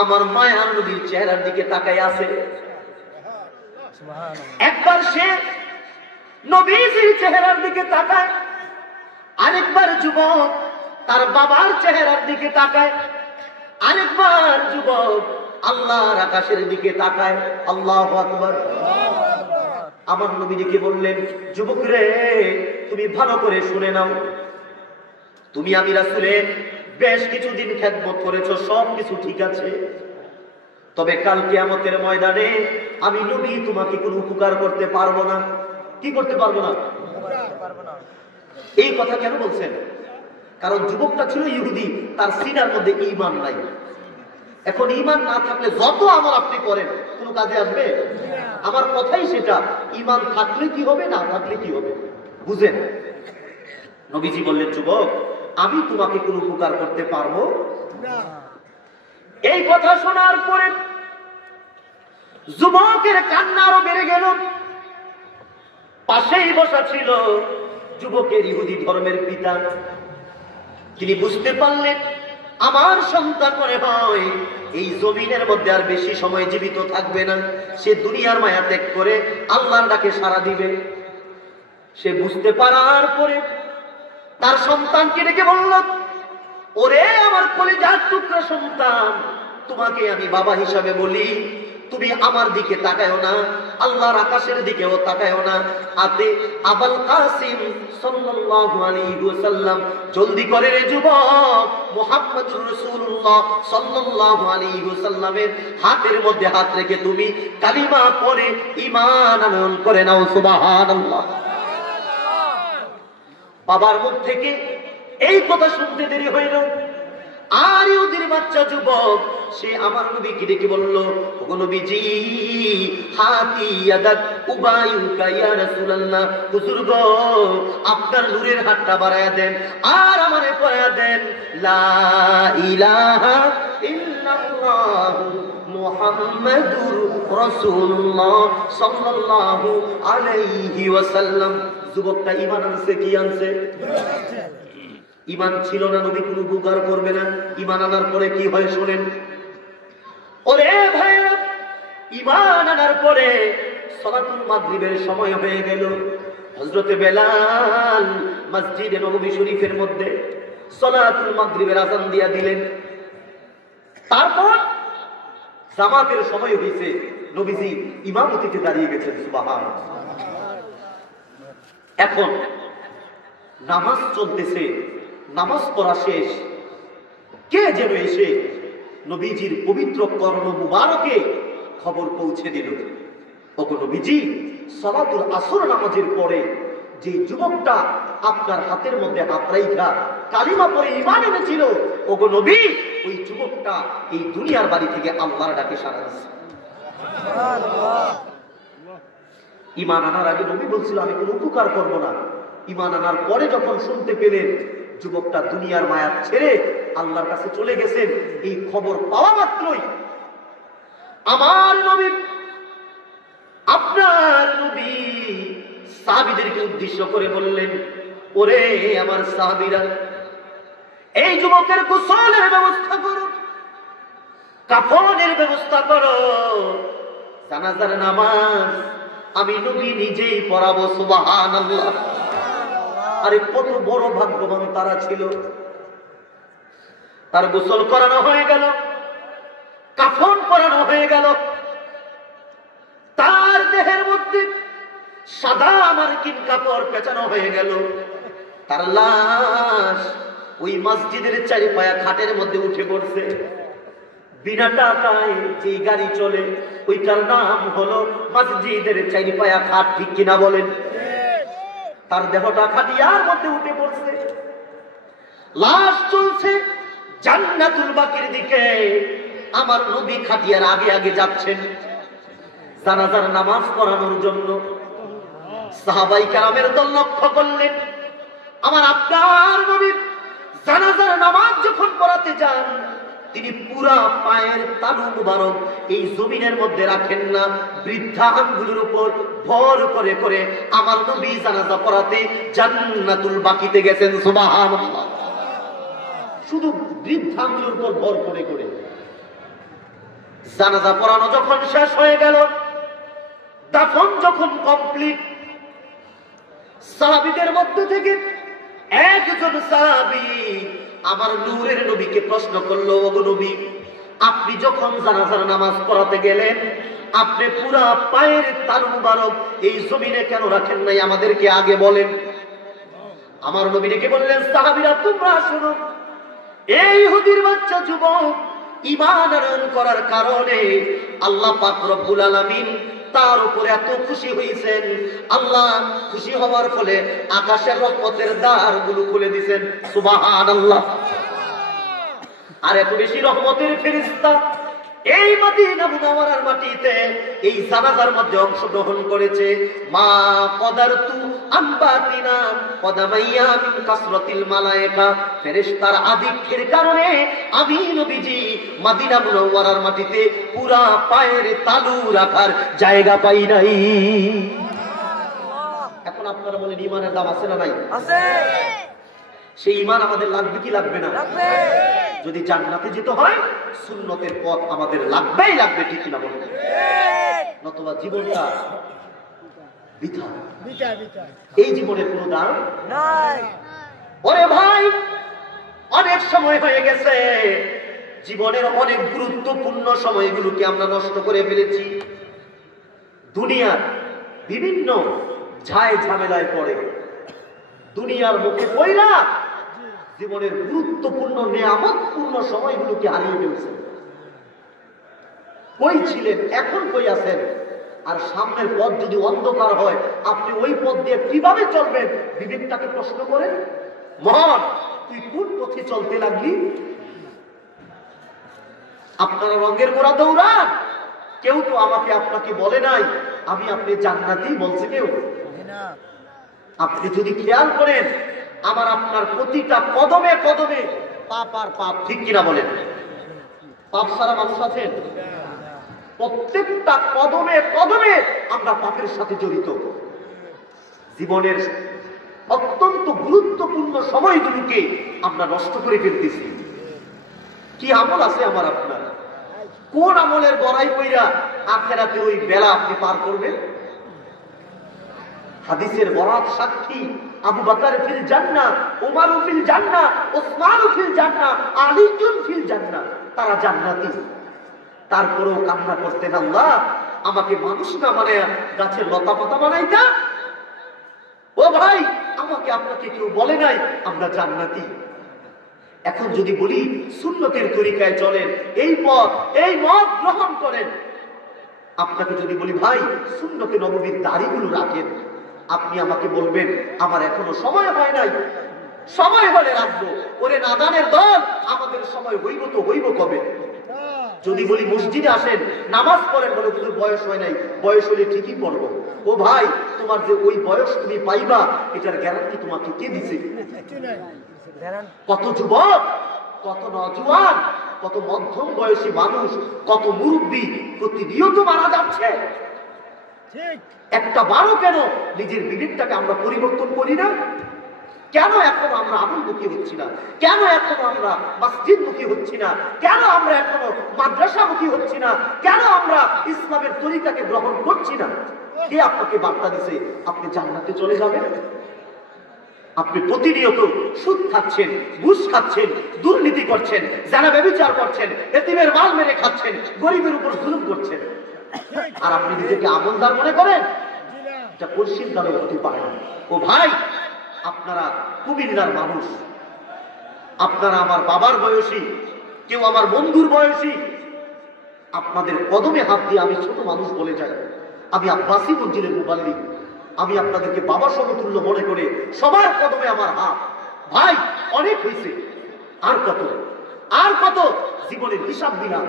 আমার মায়ার নবীর চেহারার দিকে তাকায় আছে। একবার সে নবীজির চেহারার দিকে তাকায়, আরেকবার যুবক তার বাবার চেহারার দিকে তাকায়, আরেকবার যুবক আল্লাহর আকাশের দিকে তাকায়। আল্লাহু আকবার। আমার নবীজিকে বললেন, যুবক রে, তুমি ভালো করে শুনে নাও। তুমি আমি রাসূলের বেশ কিছুদিন খেদমত করেছো, সব কিছু ঠিক আছে, তবে কাল কিয়ামতের ময়দানে আমি নবী তোমাকে কোনো উপকার করতে পারবো না। কি করতে পারবো না? এই কথা কেন বলছেন? কারণ যুবকটা ছিল ইহুদি, তার সিনার মধ্যে ঈমান নাই। এখন ঈমান না থাকলে যত আমল আপনি করেন কোনো কাজে আসবে? আমার কথাই সেটা, ঈমান থাকলে কি হবে, না থাকলে কি হবে, বুঝেন? নবীজি বললেন, যুবক, আমি তোমাকে কোনো উপকার করতে পারবো না। এই কথা শোনার পরে যুবকের কান্না আরো বেড়ে গেল। পাশেই বসা ছিল যুবকের ইহুদি ধর্মের পিতা। তিনি বুঝতে পারলেন আমার সন্তান মনে হয় এই জমিনের মধ্যে আর বেশি সময় জীবিত থাকবে না, সে দুনিয়ার মায়া ত্যাগ করে আল্লাহর ডাকে সাড়া দিবে। সে বুঝতে পারার পরে তার সন্তানকে ডেকে বলল, ওরে আমার কলিজার টুকরা সন্তান, তোমাকে আমি বাবা হিসাবে বলি, তুমি আমার দিকে তাকায়ও না, আল্লাহর আকাশের দিকেও তাকায়ও না। আতে আবুল কাসিম সাল্লাল্লাহু আলাইহি ওয়াসাল্লাম, জলদি করে রে যুবক, মুহাম্মদুর রাসূলুল্লাহ সাল্লাল্লাহু আলাইহি ওয়াসাল্লামের হাতের মধ্যে হাত রেখে তুমি কালিমা পড়ে ঈমান আনয়ন করে নাও। সুবহানাল্লাহ। বাবার মুখ থেকে এই কথা শুনতে দেরি হইল। আর ইহুদির বাচ্চা যুবক সে আমার নবীকে ডেকে বলল, ওগো নবীজি, হাতি ইয়াদাক উবাইউকা ইয়া রাসূলুল্লাহ, হুজুর গো, আপনার নূরের হাতটা বাড়ায়া দেন আর আমারে পড়ায়া দেন লা ইলাহা ইল্লাল্লাহ মুহাম্মাদুর রাসূলুল্লাহ সাল্লাল্লাহু আলাইহি ওয়াসাল্লাম। যুবকটা ঈমান আনছে। কি আনছে? ঈমান ছিল না নবী কোনো উপকার করবে না। ঈমান আনার পরে কি হয় শোনেন। ওরে ভাইরা, ঈমান আনার পরে সালাতুল মাগরিবের সময় হয়ে গেল। হযরতে বেলাল মসজিদে নববী শরীফের মধ্যে সালাতুল মাগরিবের আযান দিয়া দিলেন। তারপর জামাতের সময় হয়েছে, নবীজি ইমামতিতে দাঁড়িয়ে গেছেন। সুবহানাল্লাহ। এখন নামাজ চলতেছে, নামাজ পড়া শেষ, কে যেন এসে নবীজির পবিত্র কর্ণ মুবারকে খবর পৌঁছে দিল, ওগো নবীজি, সালাতুল আসর নামাজের পরে যে যুবকটা আপনার হাতের মধ্যে হাত রাইখা কালিমা পড়ে ঈমান এনেছিল, ওগো নবী, ওই যুবকটা এই দুনিয়ার বাড়ি থেকে আল্লাহর ডাকে সাড়া দিচ্ছে। ঈমান আনার আগে নবী বলছিল আমি কোনো উপকার করব না। ঈমান আনার পরে যখন শুনতে পেলেন যুবকটা দুনিয়ার মায়া ছেড়ে আল্লাহর কাছে চলে গেছেন, এই খবর পাওয়া মাত্রই আমার নবী, আপনার নবী সাহাবীদেরকে উদ্দেশ্য করে বললেন, ওরে আমার সাহাবীরা, এই যুবকের গোসলের ব্যবস্থা করো, কাফনের ব্যবস্থা করো, জানাজার নামাজ আমি নবী নিজেই পড়াবো। সুবহানাল্লাহ। আরে কত বড় ভাগ্যবান তারা ছিল। তার গোসল করানো হয়ে গেল, কাফন পরানো হয়ে গেল, তার দেহের মধ্যে সাদা মার্কিন কাপড় পেঁচানো হয়ে গেল, তার লাশ ওই মসজিদের চারিপায়া খাটের মধ্যে উঠে পড়ছে। বিনা টাকায় যে গাড়ি চলে ওইটার নাম হলো মসজিদের চারিপায়া খাট, ঠিক কিনা বলেন? তার দেহটা খাটিয়ার মধ্যে উঠে পড়ছে, লাশ চলছে জান্নাতুল বাকির দিকে। আমার নবী খাটিয়ার আগে আগে যাচ্ছেন জানাজার নামাজ পড়ানোর জন্য। সাহাবাই কেরামের দল লক্ষ্য করলেন, আমার আপনার নবী জানাজার নামাজ যখন পড়াতে যান, তিনি পুরা পায়ের তালু মুবারক এই জমিনের মধ্যে রাখেন না, বৃদ্ধা আঙ্গুলের উপর ভর করে করে আমার নবী জানাজা পড়াতে জান্নাতুল বাকিতে গেছেন। সুবহানাল্লাহ। শুধু বৃদ্ধা আঙ্গুলের উপর ভর করে করে জানাজা পড়ানো যখন শেষ হয়ে গেল, দাফন যখন কমপ্লিট, সাহাবীদের মধ্য থেকে একজন সাহাবী আমার নূরের নবীকে প্রশ্ন করলো, ওগো নবী, আপনি যখন জানাজার নামাজ পড়াতে গেলেন, আপনি পুরা পায়ের তালু মুবারক এই জমিনে কেন রাখেন নাই, আমাদেরকে আগে বলেন। আমার নবী ডেকে বললেন, সাহাবীরা তোমরা শোনো, এই ইহুদির বাচ্চা যুবক ঈমান আনয়ন করার কারণে আল্লাহ পাক রব্বুল আলামিন তার উপরে এত খুশি হয়েছেন। আল্লাহ খুশি হওয়ার ফলে আকাশের রহমতের দ্বারগুলো খুলে দিয়েছেন। সুবহানাল্লাহ। আর এত বেশি রহমতের ফেরেশতা এই মদিনা মুনাওয়ারার মাটিতে এই জানাজার মধ্যে অংশগ্রহণ করেছে। মা কদারতু আম্বাতিনা কদামাইয়া মিন কাসরাতিল মালায়েকা, ফেরেশতার আধিক্যের কারণে আমি নবীজি মদিনা মুনাওয়ারার মাটিতে পুরা পায়ের তালু রাখার জায়গা পাই নাই। এখন আপনারা বলেন, ঈমানের দাম আছে না নাই? আছে। সেই ঈমান আমাদের লাগবে কি লাগবে না? লাগবে। যদি জান্নাতে যেতে হয় সুন্নতের পথ আমাদের লাগবেই লাগবে, ঠিক না বলুন? নতুবা জীবনটা বৃথা। এই জীবনের কোনো দাম নাই। ওরে ভাই, অনেক সময় হয়ে গেছে, জীবনের অনেক গুরুত্বপূর্ণ সময়গুলোকে আমরা নষ্ট করে ফেলেছি। দুনিয়ার বিভিন্ন ঝায় ঝামেলায় পড়ে, দুনিয়ার মুখে পয়লা জীবনের গুরুত্বপূর্ণ নিয়ামতপূর্ণ সময়গুলোকে হারিয়ে ফেলছেন। কই ছিলেন, এখন কই আছেন? আর সামনের পথ যদি অন্ধকার হয়, আপনি ওই পথ দিয়ে কিভাবে চলবেন? বিবেকটাকে প্রশ্ন করেন, মন তুই কোন পথে চলতে লাগলি? আপনারা রঙের গোড়া দৌড়ান, কেউ তো আমাকে আপনাকে বলে নাই আমি আপনি জান্নাতি, বলছে কেউ? আপনি যদি খেয়াল করেন, আমার আপনার প্রতিটা কদমে কদমে পাপ আর পাপ, ঠিক কিনা বলেন? পাপ ছাড়া মানুষ আছেন? প্রত্যেকটা কদমে কদমে আমরা পাপের সাথে জড়িত। জীবনের অত্যন্ত গুরুত্বপূর্ণ সময়গুলোকে আমরা নষ্ট করে ফেলতেছি। কি আমল আছে আমার আপনার? কোন আমলের বড়াই কইরা আখিরাতে ওই বেলা আপনি পার করবেন? হাদিসের বরাত সাক্ষী, আবু বকর ফিল জান্নাহ, উমর ফিল জান্নাহ, উসমান ফিল জান্নাহ, আলী ফিল জান্নাহ। তারা জান্নাতি। তারপরেও কান্না করতেন, আল্লাহ আমাকে মানুষ না মানে গাছের লতা পাতা বানাইতা। ও ভাই, আমাকে আপনাকে কেউ বলে নাই আমরা জান্নাতি। এখন যদি বলি সুন্নতের তরিকায় চলেন, এই পথ এই মত গ্রহণ করেন, আপনাকে যদি বলি ভাই সুন্নতে নববীর দাড়িগুলো রাখেন, আপনি আমাকে বলবেন আমার এখনো সময় হয় নাই, সময় হলে রাখবো। ওরে নাদানের দল, আমাদের সময় হইব তো হইব কবে? যদি বলি মসজিদে আসেন নামাজ পড়েন, বলে কিন্তু বয়স হয় নাই, বয়স হলে ঠিকই পড়বো। ও ভাই, তোমার যে ওই বয়স তুমি পাইবা এটার গ্যারান্টি তোমাকে কে দিছে? কত যুবক, কত নজওয়ান, কত মধ্যম বয়সী মানুষ, কত মুরব্বী প্রতিনিয়ত মারা যাচ্ছে। একটা বারও কেন নিজের বিবেকটাকে আমরা পরিবর্তন করি না? কেন এখনো আমরা আমলমুখী হচ্ছি না? কেন এখনো আমরা মসজিদমুখী হচ্ছি না? কেন আমরা এখনো মাদ্রাসামুখী হচ্ছি না? কেন আমরা ইসলামের তরিকাকে গ্রহণ করছি না? কে আপনাকে বার্তা দিছে আপনি জান্নাতে চলে যাবেন? আপনি প্রতিনিয়ত সুদ খাচ্ছেন, ঘুষ খাচ্ছেন, দুর্নীতি করছেন, যারা ব্যভিচার করছেন, এতিমের মাল মেরে খাচ্ছেন, গরিবের উপর জুলুম করছেন, আর আপনি নিজেকে আমলদার মনে করেন? এটা পরিশীল দলে হতে পারে না। ও ভাই, আপনারা কুমিল্লার মানুষ, আপনারা আমার বাবার বয়সী, কেউ আমার বন্ধুর বয়সী। আপনাদের কদমে হাত দিয়ে আমি ছোট মানুষ বলে যাই, আমি আব্বাসী মঞ্জিলের মুবাল্লিগ, আমি আপনাদেরকে বাবা সমতুল্য মনে করে সবার কদমে আমার হাত। ভাই, অনেক হয়েছে, আর কত, আর কত জীবনের হিসাব দিলাম।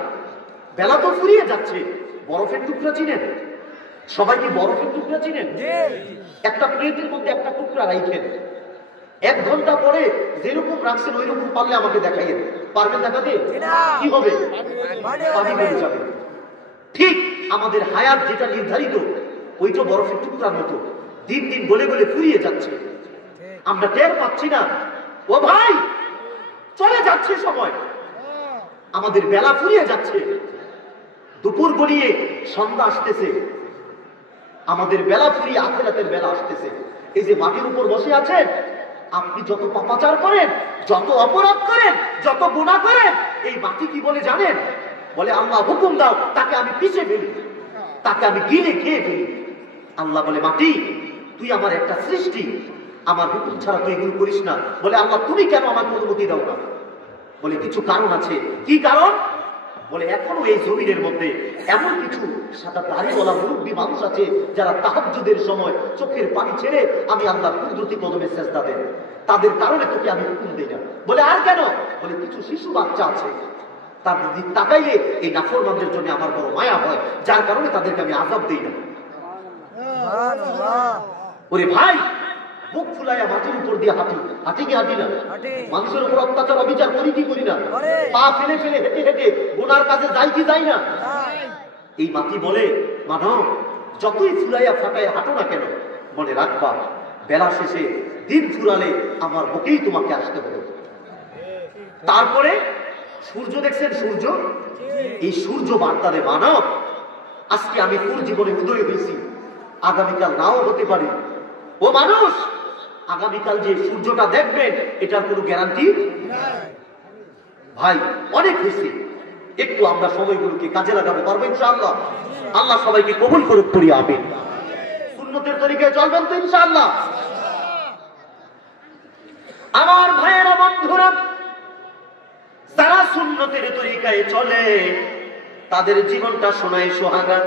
বেলা তো ফুরিয়ে যাচ্ছে। বরফের টুকরা চিনেন? সবাই কি বরফের টুকরা চিনেন? একটা প্লেটের মধ্যে একটা টুকরা রাখেন, 1 ঘন্টা পরে যেরকম রাখছেন ওই রকম পারলে আমাকে দেখাইয়েন। পারবেন দেখাতে? কি হবে? পানি হয়ে যাবে। ঠিক আমাদের হায়াত যেটা নির্ধারিত, ওইটা বরফের টুকরার মতো দিন দিন গলে গলে ফুরিয়ে যাচ্ছে, আমরা টের পাচ্ছি না। ও ভাই, চলে যাচ্ছে সময়, আমাদের বেলা ফুরিয়ে যাচ্ছে, দুপুর গড়িয়ে সন্ধ্যা আসতেছে, আমাদের বেলা ফুরিয়ে আখিরাতের বেলা আসতেছে। এই যে মাটির উপর বসে আছেন, আপনি যত পাপাচার করেন, যত অপরাধ করেন, যত গুনাহ করেন, এই মাটি কি বলে জানেন? বলে আল্লাহ হুকুম দাও তাকে আমি পিষে ফেলি, তাকে আমি গিলে খেয়ে ফেলি। আল্লাহ বলে মাটি, তুই আমার একটা সৃষ্টি, আমার হুকুম ছাড়া তুই এগুলো করিস না। বলে আল্লাহ তুমি কেন আমাকে অনুমতি দাও না? বলে কিছু কারণ আছে। কি কারণ? বলে এখনো এই জমিনের মধ্যে এমন কিছু সাদা দাড়িওয়ালা মুরব্বী মানুষ আছে যারা তাহাজ্জুদের সময় চোখের পানি ছেড়ে আমি আল্লাহর কুদরতি কদমে সেজদা দেন, তাদের কারণে তোকে আমি হুকুম দেই না। বলে আর কেন? বলে কিছু শিশু বাচ্চা আছে, তার দিক তাকাইলে এই নাফরমানদের জন্য আমার বড় মায়া হয়, যার কারণে তাদেরকে আমি আযাব দেই না। ওরে ভাই, বুক ফুলাইয়া মাটির উপর দিয়ে হাঁটি, হাঁটি কি হাঁটি না? মানুষের উপর অত্যাচার অবিচার করি কি করি না? পা ফেলে ফেলে হেঁটে হেঁটে গুনার কাছে যাই কি যাই না? এই মাটি বলে মানব, যতই ফুলাইয়া ফাটাইয়া হাঁটো না কেন, মনে রাখবা বেলা শেষে দিন ফুরালে আমার বুকেই তোমাকে আসতে হবে। তারপরে সূর্য দেখছেন? সূর্য, এই সূর্য বার্তা দেয় মানব, আজকে আমি তোর জীবনে উদয় হয়েছি, আগামীকাল নাও হতে পারি। ও মানুষ, আগামীকাল যে সূর্যটা দেখবেন এটার কোনো গ্যারান্টি ভাই। অনেক হয়েছে, একটু আমরা সময়গুলোকে কাজে লাগাবো, পারবো ইনশাআল্লাহ। আল্লাহ সবাইকে কবুল করুক, করি আমিন। সুন্নতের তরিকায় চলবেন তো ইনশাআল্লাহ? আমার ভাইয়েরা, বন্ধুরা, যারা সুন্নতের তরিকায় চলে তাদের জীবনটা শোনায় সোহাগা।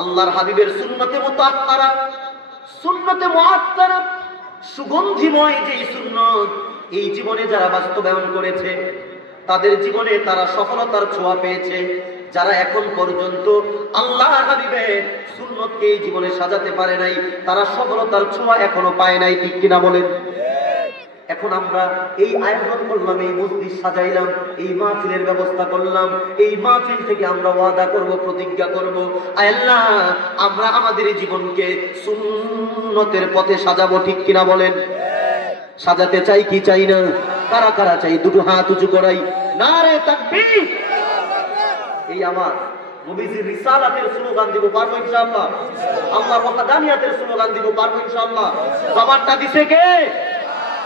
আল্লাহর হাবিবের সুন্নতে মুতাহহারা, সুন্নতে মুআত্তারা, সুগন্ধিময় যে সুন্নত, এই জীবনে যারা বাস্তবায়ন করেছে তাদের জীবনে তারা সফলতার ছোঁয়া পেয়েছে। যারা এখন পর্যন্ত আল্লাহর হাবিবের সুন্নতকে এই জীবনে সাজাতে পারে নাই, তারা সফলতার ছোঁয়া এখনো পায় নাই। ঠিক কিনা বলেন? এখন আমরা এই আয়োজন করলাম, এই মসজিদ সাজাইলাম, এই মাহফিলের ব্যবস্থা করলাম, এই মাহফিল থেকে আমরা ওয়াদা করব, প্রতিজ্ঞা করব, আল্লাহ আমরা আমাদের জীবনকে সুন্নতের পথে সাজাবো। ঠিক কিনা বলেন? সাজাতে চাই কি চাই না? কারা কারা চাই? দুটো হাত উঁচু করাই, নারে তাকবীর। এই আমার নবীজির রিসালাতের স্লোগান দিব, পারবো ইনশাআল্লাহ? আল্লাহর ওয়াহদানিয়াতের স্লোগান দিব, পারবো ইনশাআল্লাহ? জবানটা দিছে কে?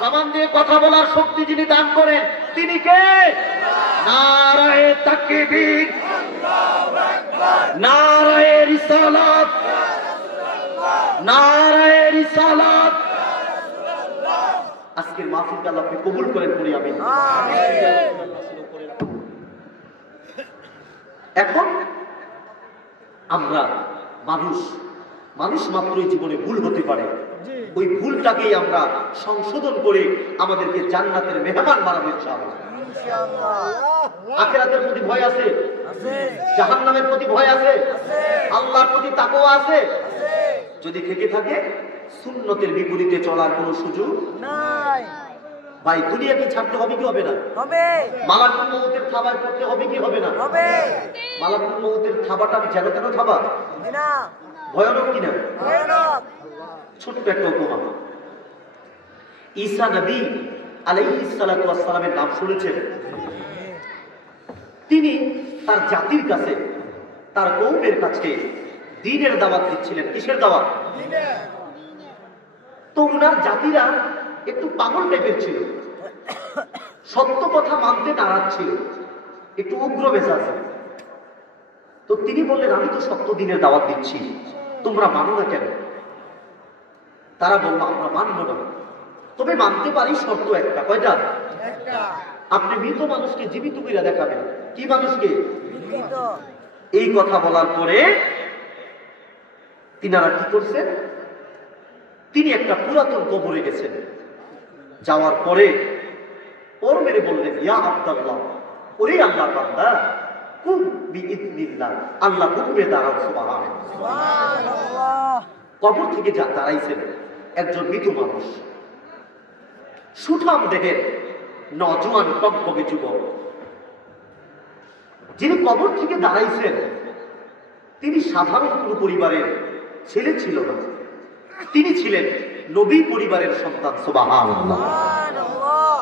জবান দিয়ে কথা বলার শক্তি যিনি দান করেন তিনি কে? নারায়ে তাকবীর, নারায়ে রিসালাত, নারায়ে রিসালাত। আজকের মাহফিলটা আল্লাহ আপনি কবুল করেন, করি আমিন। এখন আমরা মানুষ, মানুষ মাত্রই জীবনে ভুল হতে পারে, ওই ভুলটাকেই আমরা সংশোধন করে আমাদেরকে জান্নাতের মেহমান বানাবো ইনশাআল্লাহ। আখিরাতের প্রতি ভয় আছে, জাহান্নামের প্রতি ভয় আছে, আল্লাহর প্রতি তাকওয়া আছে। যদি থেকে থাকে সুন্নতের বিপরীতে চলার কোনো সুযোগ নাই। ভাই, দুনিয়াকে ছাড়তে হবে কি হবে না? হবে। মালাকুল মউতের থাবায় পড়তে হবে কি হবে না? হবে। মালাকুল মউতের থাবাটা যেন তেন থাবা না, ভয়ানক কিনা? ভয়ানক। ছোট্ট একটা উপমা। ঈসা নবী আলাইহিস সালাতু ওয়াস সালামের নাম শুনেছেন? তিনি তার জাতির কাছে, তার কওমের কাছে দ্বীনের দাওয়াত দিচ্ছিলেন। কিসের দাওয়াত? তো উনার জাতিরা একটু পাগল টাইপের ছিল, সত্য কথা মানতে নারাজ ছিল, একটু উগ্র মেজাজ। তো তিনি বললেন, আমি তো সত্য দিনের দাওয়াত দিচ্ছি, তোমরা মানো না কেন? তারা বলল, আমরা মানব না, তবে মানতে পারি শর্ত একটা। কয়টা? আপনি মৃত মানুষকে জীবিত করে দেখাবেন। কি মানুষকে? জীবিত। এই কথা বলার পরে তিনারা কি করছেন? তিনি একটা পুরাতন কবরে গেছেন। যাওয়ার পরে ওর মেরে বললেন, ইয়া আব্দুল্লাহ, ওরে আল্লাহর বান্দা, কুম বিইذনিল্লাহ, আল্লাহ হুকুমে দাঁড়াও। সুবহানাল্লাহ। সুবহানাল্লাহ। কবর থেকে যা দাঁড়াইছেন একজন মৃত মানুষ, সুঠাম দেহের নজওয়ান টকবগে যুবক। যিনি কবর থেকে দাঁড়াইছেন তিনি সাধারণ কোন পরিবারের ছেলে ছিল না, তিনি ছিলেন নবী পরিবারের সন্তান। সুবহানাল্লাহ। সুবহানাল্লাহ।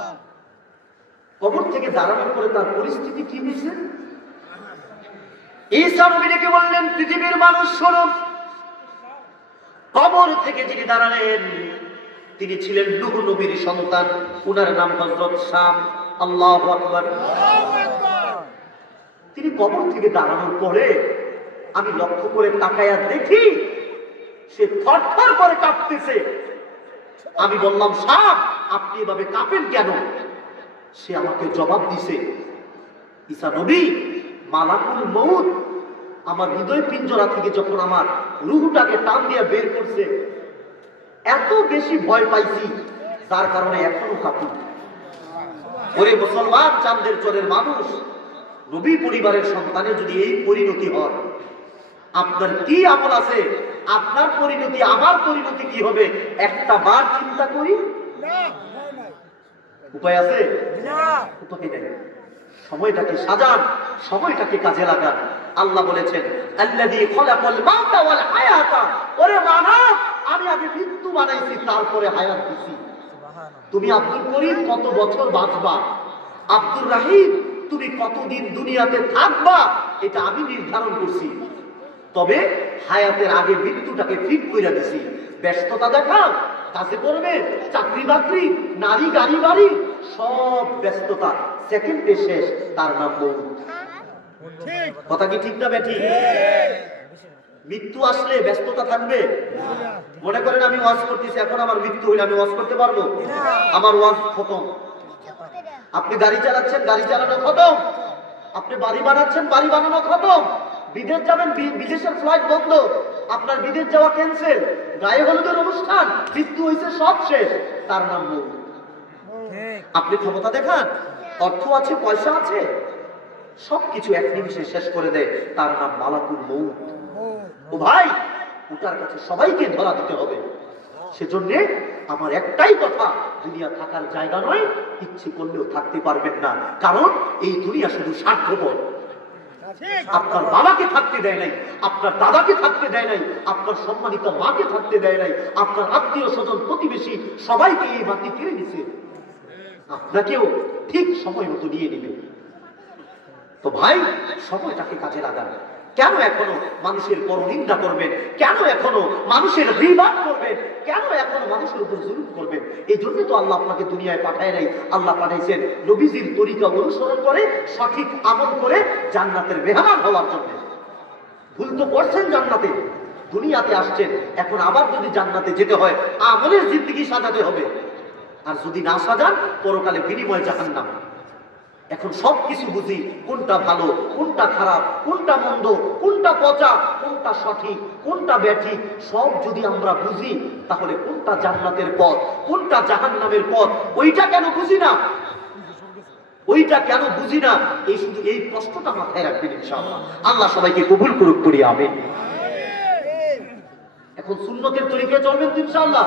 কবর থেকে দাঁড়ানোর পরে তার পরিস্থিতি কি হয়েছে? ঈসা নবী ডেকে বললেন, পৃথিবীর মানুষ শোনো, কবর থেকে যিনি দাঁড়ালেন তিনি ছিলেন নূহ নবীর সন্তান, উনার নাম হযরত শাম। আল্লাহু আকবার। তিনি কবর থেকে দাঁড়ানোর পরে আমি লক্ষ্য করে তাকায়া দেখি সে থরথর করে কাঁপতেছে। আমি বললাম, শাম, আপনি এভাবে কাঁপেন কেন? সে আমাকে জবাব দিছে, ঈসা নবী, মালাকুল মউত আমার হৃদয় পিঞ্জরা থেকে যখন আমার রূহটাকে টান দিয়ে বের করছে, এত বেশি ভয় পাইছি যার কারণে এখনো কাঁপি। ওরে মুসলমান, চাঁদের চরের মানুষ, নবী পরিবারের সন্তানের যদি এই পরিণতি হয়, আপনার কি আমল আছে? আপনার পরিণতি, আমার পরিণতি কি হবে? একটা বার চিন্তা করি। উপায় আছে? না। উপায় নেই। সময়টাকে সাজান, সময়টাকে কাজে লাগান। আল্লাহ বলেছেন, আল্লাযী খলাকাল মাউতা ওয়াল হায়াতা, ওরে মানব, আমি আগে মৃত্যু বানাইছি, তারপরে হায়াত দিছি। তুমি আব্দুল করিম কত বছর বাঁচবা, আব্দুর রাহিম তুমি কতদিন দুনিয়াতে থাকবা, এটা আমি নির্ধারণ করছি। তবে হায়াতের আগে মৃত্যুটাকে ফিট করে দিছি। ব্যস্ততা দেখাও, কাজে করবে, চাকরি বাকরি, নারী, গাড়ি বাড়ি, সব ব্যস্ততা সেকেন্ডে শেষ, তার নাম মউত। কথা কি ঠিক না বেঠি? মৃত্যু আসলে ব্যস্ততা থাকবে? মনে করেন আমি ওয়াজ করতেছি, এখন আমার মৃত্যু হইলে আমি ওয়াজ করতে পারবো? আমার ওয়াজ খতম। আপনি গাড়ি চালাচ্ছেন, গাড়ি চালানো খতম। আপনি বাড়ি বানাচ্ছেন, বাড়ি বানানো খতম। বিদেশ যাবেন, বিদেশের ফ্লাইট বন্ধ, আপনার বিদেশ যাওয়া ক্যান্সেল। গায়ে হলুদের অনুষ্ঠান, মৃত্যু হয়েছে, সব শেষ, তার নাম মউত। আপনি ক্ষমতা দেখান, অর্থ আছে, পয়সা আছে, সবকিছু এক নিমিষে শেষ করে দেয়, তার নাম মালাকুল মউত। ও ভাই, ওটার কাছে সবাইকে ধরা দিতে হবে। সেজন্য আমার একটাই কথা, দুনিয়া থাকার জায়গা নয়, ইচ্ছে করলেও থাকতে পারবেন না। কারণ এই দুনিয়া শুধু স্বার্থপর। আপনার বাবাকে থাকতে দেয় নাই, আপনার দাদাকে থাকতে দেয় নাই, আপনার সম্মানিত মাকে থাকতে দেয় নাই, আপনার আত্মীয় স্বজন প্রতিবেশী সবাইকে এই মাটি কেড়ে নিছে, আপনাকেও ঠিক সময় মতো নিয়ে নেবে। তো ভাই, সময়টাকে কাজে লাগান। কেন এখনো মানুষের পরনিন্দা করবেন? কেন এখনো মানুষের গীবত করবেন? কেন এখনো মানুষের উপর জুলুম করবেন? এই জন্য তো আল্লাহ আপনাকে দুনিয়ায় পাঠায় নাই। আল্লাহ পাঠাইছেন নবীজির তরিকা অনুসরণ করে, সঠিক আমল করে জান্নাতের মেহমান হওয়ার জন্য। ভুল তো করছেন জান্নাতে, দুনিয়াতে আসছেন, এখন আবার যদি জান্নাতে যেতে হয় আমলের জিন্দেগি সাজাতে হবে। আর যদি না সাজান, পরকালে বিনিময় জাহান্নাম। এখন সবকিছু বুঝি, কোনটা ভালো, কোনটা খারাপ, কোনটা মন্দ, কোনটা পচা, কোনটা সঠিক, কোনটা ব্যাঠিক, সব যদি আমরা বুঝি, তাহলে কোনটা জান্নাতের পথ, কোনটা জাহান্নামের পথ, ওইটা কেন বুঝি না? ওইটা কেন বুঝি না? এই শুধু এই প্রশ্নটা মাথায় রাখবেন ইনশাআল্লাহ। আল্লাহ সবাইকে কবুল করুক, করি আমিন। এখন সুন্নতের তরিকায় চলবেন ইনশাআল্লাহ।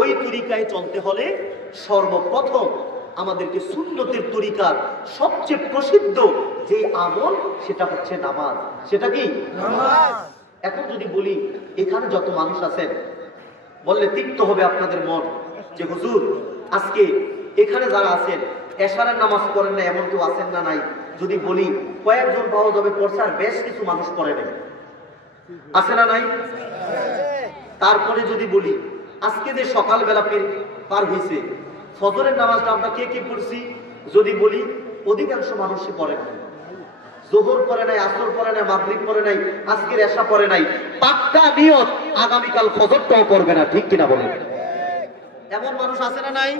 ওই তরিকায় চলতে হলে সর্বপ্রথম আমাদেরকে সুন্নতের তরিকার সবচেয়ে প্রসিদ্ধ যে আমল, সেটা হচ্ছে নামাজ। সেটা কি? নামাজ। এখন যদি বলি এখানে যত মানুষ আছেন, বললে তৃপ্ত হবে আপনাদের মন যে হুজুর আজকে এখানে যারা আছেন এশারের নামাজ পড়েন না এমন কেউ আছেন না নাই? যদি বলি কয়েকজন পাওয়া যাবে পড়ছে, আর বেশ কিছু মানুষ পড়ে নেই, আছে না নাই? তারপরে যদি বলি আজকে যে সকালবেলা পার হয়েছে ফজরের নামাজটা আমরা কে কে পড়ছি, যদি বলি অধিকাংশ মানুষই পড়ে না, যোহর পড়ে নাই, আসর পড়ে নাই, মাগরিব পড়ে নাই, আজকের এশা পড়ে নাই, পাক্কা নিয়ত আগামীকাল ফজরটাও পড়বে না, ঠিক কিনা বলেন? এমন মানুষ আছে না নাই?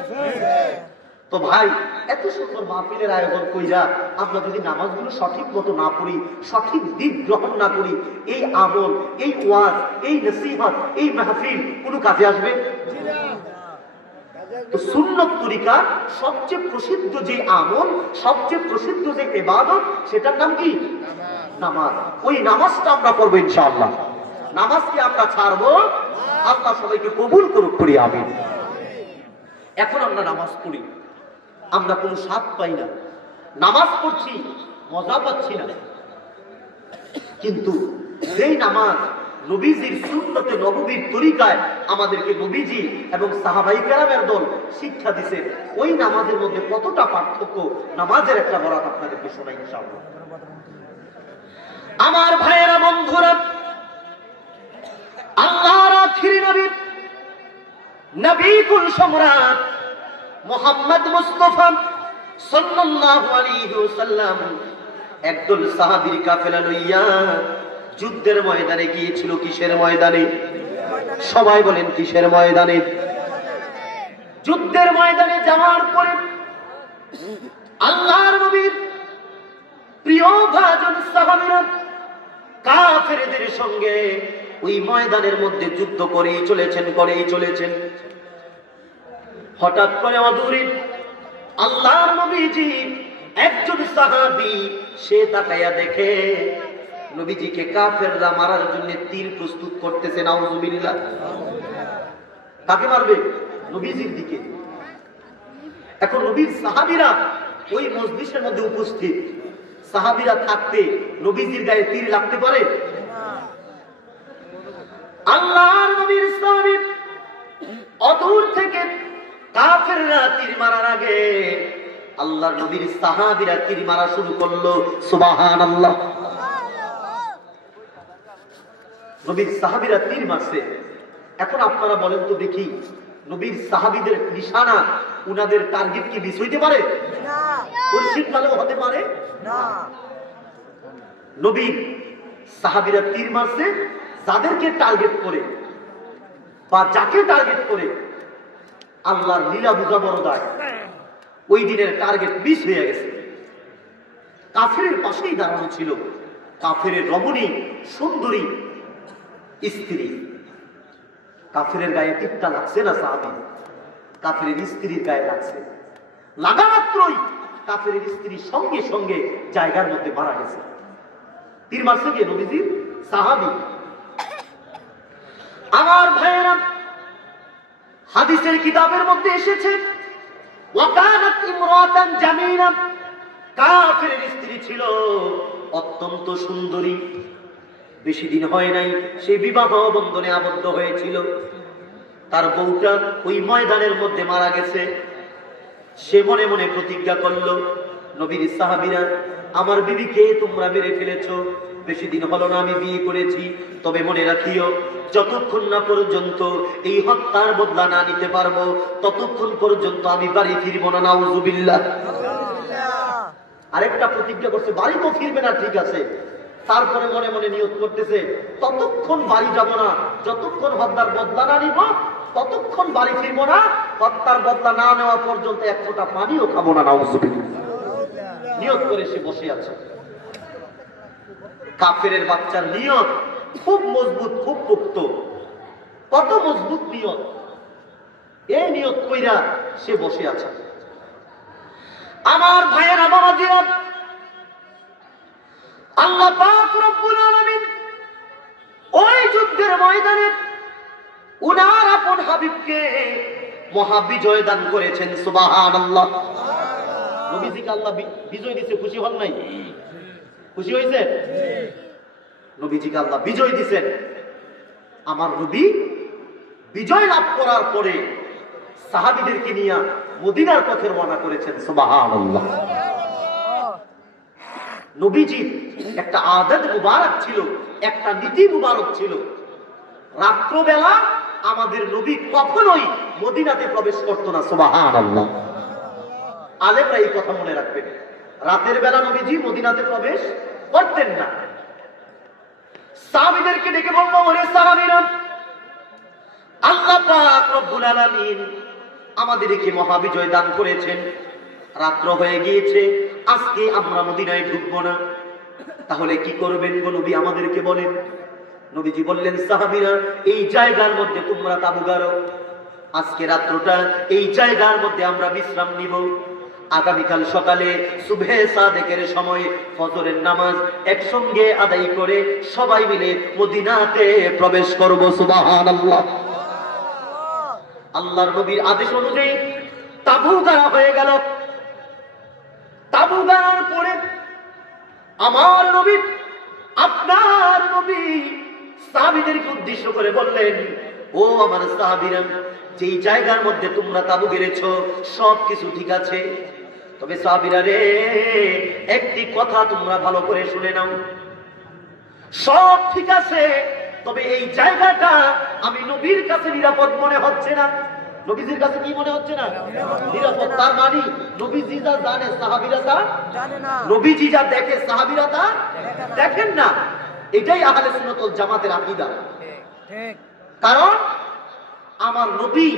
তো ভাই এত সুন্দর মাহফিলের আয়োজন কইরা আমরা যদি নামাজগুলো সঠিক মতো না পড়ি, সঠিক দিক গ্রহণ না করি, এই আমল, এই ওয়াজ, এই নসিহত, এই মাহফিল কোনো কাজে আসবে? তো সুন্নত তরিকা সবচেয়ে প্রসিদ্ধ যে আমল, সবচেয়ে প্রসিদ্ধ যে ইবাদত, সেটার নাম কি? নামাজ। ওই নামাজটা আমরা পড়বো ইনশাআল্লাহ। নামাজকে আমরা ছাড়বো, আল্লাহ সবাইকে কবুল করুক, করি আমিন। এখন আমরা নামাজ পড়ি, আমরা কোনো স্বাদ পাই না, নামাজ পড়ছি মজা পাচ্ছি না, কিন্তু যেই নামাজ নবীজির সুন্নতে নববীর তরিকায় আমাদেরকে নবীজি এবং সাহাবায়ে কেরামের দল শিক্ষা দিছে, ওই নামাজের মধ্যে কতটা পার্থক্য, নামাজের একটা বরাত আপনাদেরকে শোনাই ইনশাআল্লাহ। আমার ভাইয়েরা, বন্ধুরা, আল্লাহর আখির নবী, নবী কুল সম্রাট মুহাম্মদ মুস্তাফা সাল্লাল্লাহু আলাইহি ওয়াসাল্লাম একদল সাহাবীর কাফেলা লইয়া যুদ্ধের ময়দানে গিয়েছিল। কিসের ময়দানে? সবাই বলেন কিসের ময়দানে? যুদ্ধের ময়দানে যাওয়ার পরে আল্লাহর নবীর প্রিয় ভাজন সাহাবীরা কাফেরদের সঙ্গে ওই ময়দানের মধ্যে যুদ্ধ করেই চলেছেন। হঠাৎ করে অদূরে আল্লাহর নবীজি একজন সাহাবী সে তাকায়া দেখে নবীজিকে কাফেররা মারার জন্য তীর প্রস্তুত করতেছে। নাউজুবিল্লাহ। কাকে মারবে? নবীজির দিকে। এখন নবীর সাহাবীরা ওই মজলিসের মধ্যে উপস্থিত, সাহাবীরা থাকতে নবীজির গায়ে তীর লাগতে পারে? আল্লাহর নবীর সাহাবী অদূর থেকে কাফেররা তীর মারার আগে আল্লাহর নবীর সাহাবীরা তীর মারা শুরু করলো। সুবহানাল্লাহ। নবীর সাহাবীরা তীর মারছে। এখন আপনারা বলেন তো দেখি, নবীর সাহাবীদের নিশানা, উনাদের টার্গেট কি মিস হইতে পারে? না। পরিচিত কালেও হতে পারে না। নবীর সাহাবীরা তীর মারছে যাদেরকে টার্গেট করে বা যাকে টার্গেট করে, আল্লাহর লীলা বুঝা বড় দায়। ওই দিনের টার্গেট মিস হয়ে গেছে। কাফেরের পাশেই দাঁড়ানো ছিল কাফেরের রমণী সুন্দরী স্ত্রী। কাফেরের গায়ে তীরটা লাগছে না সাহাবী, কাফেরের স্ত্রীর গায়ে লাগছে। লাগা মাত্রই কাফেরের স্ত্রী সঙ্গে সঙ্গে জায়গার মধ্যে মারা গেছে। তীর মারছে কে? নবীজির সাহাবী। আমার ভাইয়েরা, হাদিসের কিতাবের মধ্যে এসেছে ওয়াকানাত ইমরাতান জামিলা, কাফেরের স্ত্রী ছিল অত্যন্ত সুন্দরী। বেশি দিন হয় নাই সে বিবাহ বন্ধনে আবদ্ধ হয়েছিল। তার বউটা ওই ময়দানের মধ্যে মারা গেছে। সে মনে মনে প্রতিজ্ঞা করলো, নবীর সাহাবীরা, আমার বিবিকে তোমরা মেরে ফেলেছো, বেশি দিন হলো না আমি বিয়ে করেছি, তবে মনে রাখিও যতক্ষণ না পর্যন্ত এই হত্যার বদলা না নিতে পারবো ততক্ষণ পর্যন্ত আমি বাড়ি ফিরবো না। নাউজুবিল্লাহ। আরেকটা প্রতিজ্ঞা করছে, বাড়ি তো ফিরবে না, ঠিক আছে, তারপরে মনে মনে নিয়ত করতেছে ততক্ষণ বাড়ি যাব না যতক্ষণ হত্যার বদলা না নিব, ততক্ষণ বাড়ি ফিরবো না, হত্যার বদলা না নেওয়া পর্যন্ত এক ফোঁটা পানিও খাবো না। নাউজুবিল্লাহ। নিয়ত করে সে বসে আছে। কাফেরের বাচ্চার নিয়ত খুব মজবুত, খুব পোক্ত। কত মজবুত নিয়ত! এই নিয়ত কইরা সে বসে আছে। আমার ভাইয়েরা, বাবাজিরা, আল্লাহ পাক রব্বুল আলামিন ওই যুদ্ধের ময়দানে উনার আপন হাবিবকে মহাবিজয় দান করেছেন। সুবহানাল্লাহ। নবীজিকে আল্লাহ বিজয় দিতে খুশি হন নাই? খুশি হয়েছে? নবীজিকে আল্লাহ বিজয় দিছেন। আমার নবী বিজয় লাভ করার পরে সাহাবীদেরকে নিয়ে মদিনার পথে রওনা করেছেন। সুবহানাল্লাহ। নবীজির একটা আদত মুবারক ছিল, একটা নীতি মুবারক ছিল। রাত্রবেলা আমাদের নবী কখনোই মদিনাতে প্রবেশ করত না। সুবহানাল্লাহ। আলেমরা এই কথা মনে রাখবেন, রাতের বেলা নবীজি মদিনাতে প্রবেশ করতেন না। সাহাবীদেরকে ডেকে বলল, ওরে সাহাবীরা, আল্লাহ পাক রব্বুল আলামিন আমাদেরকে মহাবিজয় দান করেছেন। রাত্র হয়ে গিয়েছে, আজকে আমরা মদিনায় ঢুকবো না। তাহলে কি করবেন গো নবী, আমাদেরকে বলেন। নবীজি বললেন, সাহাবীরা, এই জায়গার মধ্যে তোমরা তাবু গাড়ো। আজকে রাত্রটা এই জায়গার মধ্যে আমরা বিশ্রাম নিব। আগামীকাল সকালে সুবহে সাদেকের সময় ফজরের নামাজ একসঙ্গে আদায় করে সবাই মিলে মদিনাতে প্রবেশ করব। সুবহানাল্লাহ। আল্লাহর নবীর আদেশ অনুযায়ী তাবু গাড়া হয়ে গেল। তাবু গাড়ার পরে আমার নবী, আপনার নবী সাহাবীদেরকে উদ্দেশ্য করে বললেন, ও আমার সাহাবীরা, যেই জায়গার মধ্যে তোমরা তাবু গেড়েছ সবকিছু ঠিক আছে, তবে সাহাবীরা রে, একটি কথা তোমরা ভালো করে শুনে নাও। সব ঠিক আছে, তবে এই জায়গাটা আমি নবীর কাছে নিরাপদ মনে হচ্ছে না। নবীজির কাছে কি মনে হচ্ছে না? নিরাপদ। তার মানে নবীজি যা জানে সাহাবীরা তা জানে না, নবীজি যা দেখে সাহাবীরা তা দেখেন না। এটাই আহলে সুন্নাত ওয়াল জামাতের আকীদা। ঠিক। কারণ আমার নবী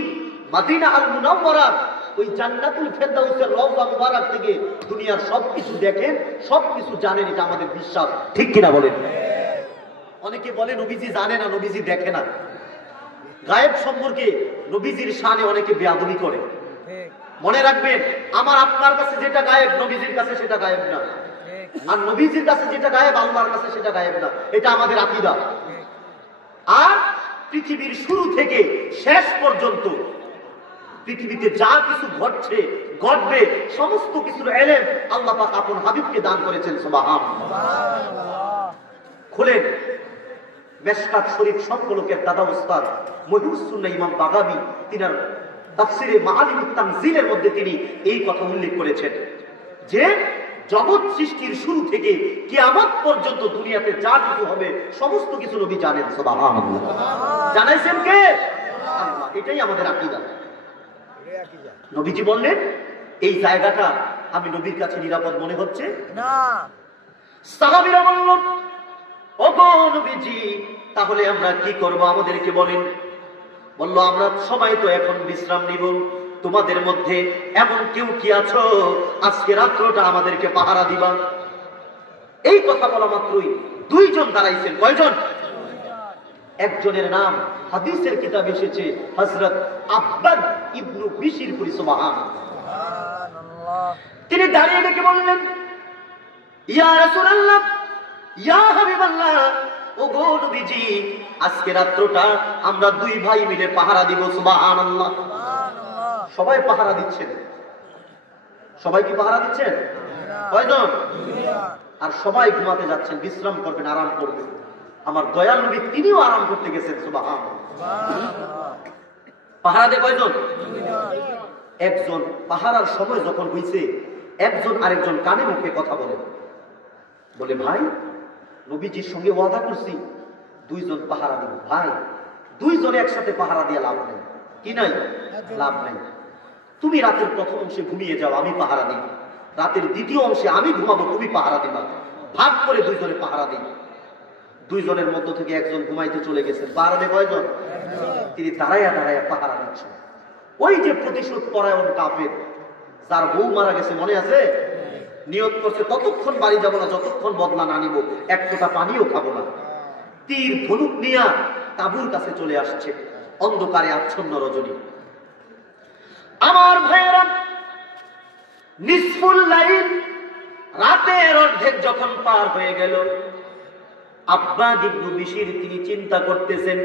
মদিনা আল মুনাওয়ারার ওই জান্নাতুল ফেরদাউসের রওজা মুবারক থেকে দুনিয়ার সবকিছু দেখেন, সবকিছু জানেন, এটা আমাদের বিশ্বাস। ঠিক কিনা বলেন? অনেকে বলে নবীজি জানে না, নবীজি দেখে না। গায়েব সম্পর্কে নবীজির শানে অনেকে বেয়াদবি করে। মনে রাখবেন, আমার আপনার কাছে যেটা গায়েব নবীজির কাছে সেটা গায়েব না, আর নবীজির কাছে যেটা গায়েব আল্লাহর কাছে সেটা গায়েব না। এটা আমাদের আকীদা। আর পৃথিবীর শুরু থেকে শেষ পর্যন্ত পৃথিবীতে যা কিছু ঘটছে ঘটবে সমস্ত কিছুর ইলম আল্লাহ পাক আপন হাবিবকে দান করেছেন। সুবহানাল্লাহ। খুলেন মেশকাত শরীফ সংকলকের দাদা উস্তাদ মহিউস সুন্নাহ ইমাম বাগাবী, তিনার তাফসিরে মাআলিমুত তানজিলের মধ্যে তিনি এই কথা উল্লেখ করেছেন যে জগৎ সৃষ্টির শুরু থেকে কিয়ামত পর্যন্ত দুনিয়াতে যা কিছু হবে সমস্ত কিছু নবী জানেন। সুবহানাল্লাহ। জানাইছেন কে? আল্লাহ। এটাই আমাদের আকীদা। নবীজি বললেন, এই জায়গাটা আমি নবীর কাছে নিরাপদ মনে হচ্ছে না। সাহাবীরা বলল, ওগো নবীজি, তাহলে আমরা কি করব, আমাদেরকে বলেন। বলল, আমরা সবাই তো এখন বিশ্রাম নিব, তোমাদের মধ্যে এমন কেউ কি আছো আজকে রাত্রটা আমাদেরকে পাহারা দিবা? এই কথা বলা মাত্রই দুইজন দাঁড়াইছেন। কয়জন? একজনের নাম হাদিসের কিতাবে এসেছে হযরত আব্বাদ ইবনু বিশির পুরি। সুবহানাল্লাহ। তিনি দাঁড়িয়ে ডেকে বললেন, ইয়া রাসূলুল্লাহ, ইয়া হাবিবাল্লাহ, ওগো নবীজি, আজকে রাত্রটা আমরা দুই ভাই মিলে পাহারা দিব। সুবহানাল্লাহ। সবাই পাহারা দিচ্ছেন। সবাই কি পাহারা দিচ্ছেন? কয়জন? আর সবাই ঘুমাতে যাচ্ছেন, বিশ্রাম করবেন, আরাম করবেন। আমার দয়াল নবী তিনিও আরাম করতে গেছেন। সুবহানাল্লাহ। পাহারা দেয় কয়জন? একজন। পাহারার সময় যখন হইছে, একজন আরেকজন কানে মুখে কথা বলে, বলে, ভাই, নবীজির সঙ্গে ওয়াদা করছি দুইজন পাহারা দিব। ভাই, দুইজনে একসাথে পাহারা দিয়ে লাভ নেই। কি নাই? লাভ নেই। তুমি রাতের প্রথম অংশে ঘুমিয়ে যাও, আমি পাহারা দিই। রাতের দ্বিতীয় অংশে আমি ঘুমাবো, তুমি পাহারা দিবা। ভাগ করে দুইজনে পাহারা দিই। দুইজনের মধ্য থেকে একজন ঘুমাইতে চলে গেছেন। পাহারা দেয় কয়জন? তিনি দাঁড়াইয়া দাঁড়াইয়া পাহারা দিচ্ছেন। ওই যে প্রতিশোধ পরায়ণ কাফের, যার বউ মারা গেছে, মনে আছে? নিয়ত করছে ততক্ষণ বাড়ি যাব না যতক্ষণ বদলা না নিব, এক ফোঁটা পানিও খাবো না। তীর ধনুক নিয়ে তাবুর কাছে চলে আসছে, অন্ধকারে আচ্ছন্ন রজনী। আমার ভাইয়েরা, নিসফুল লাইল, রাতের অর্ধেক যখন পার হয়ে গেল, আব্বাদ ইবনু বিশির তিনি চিন্তা করতেছেন,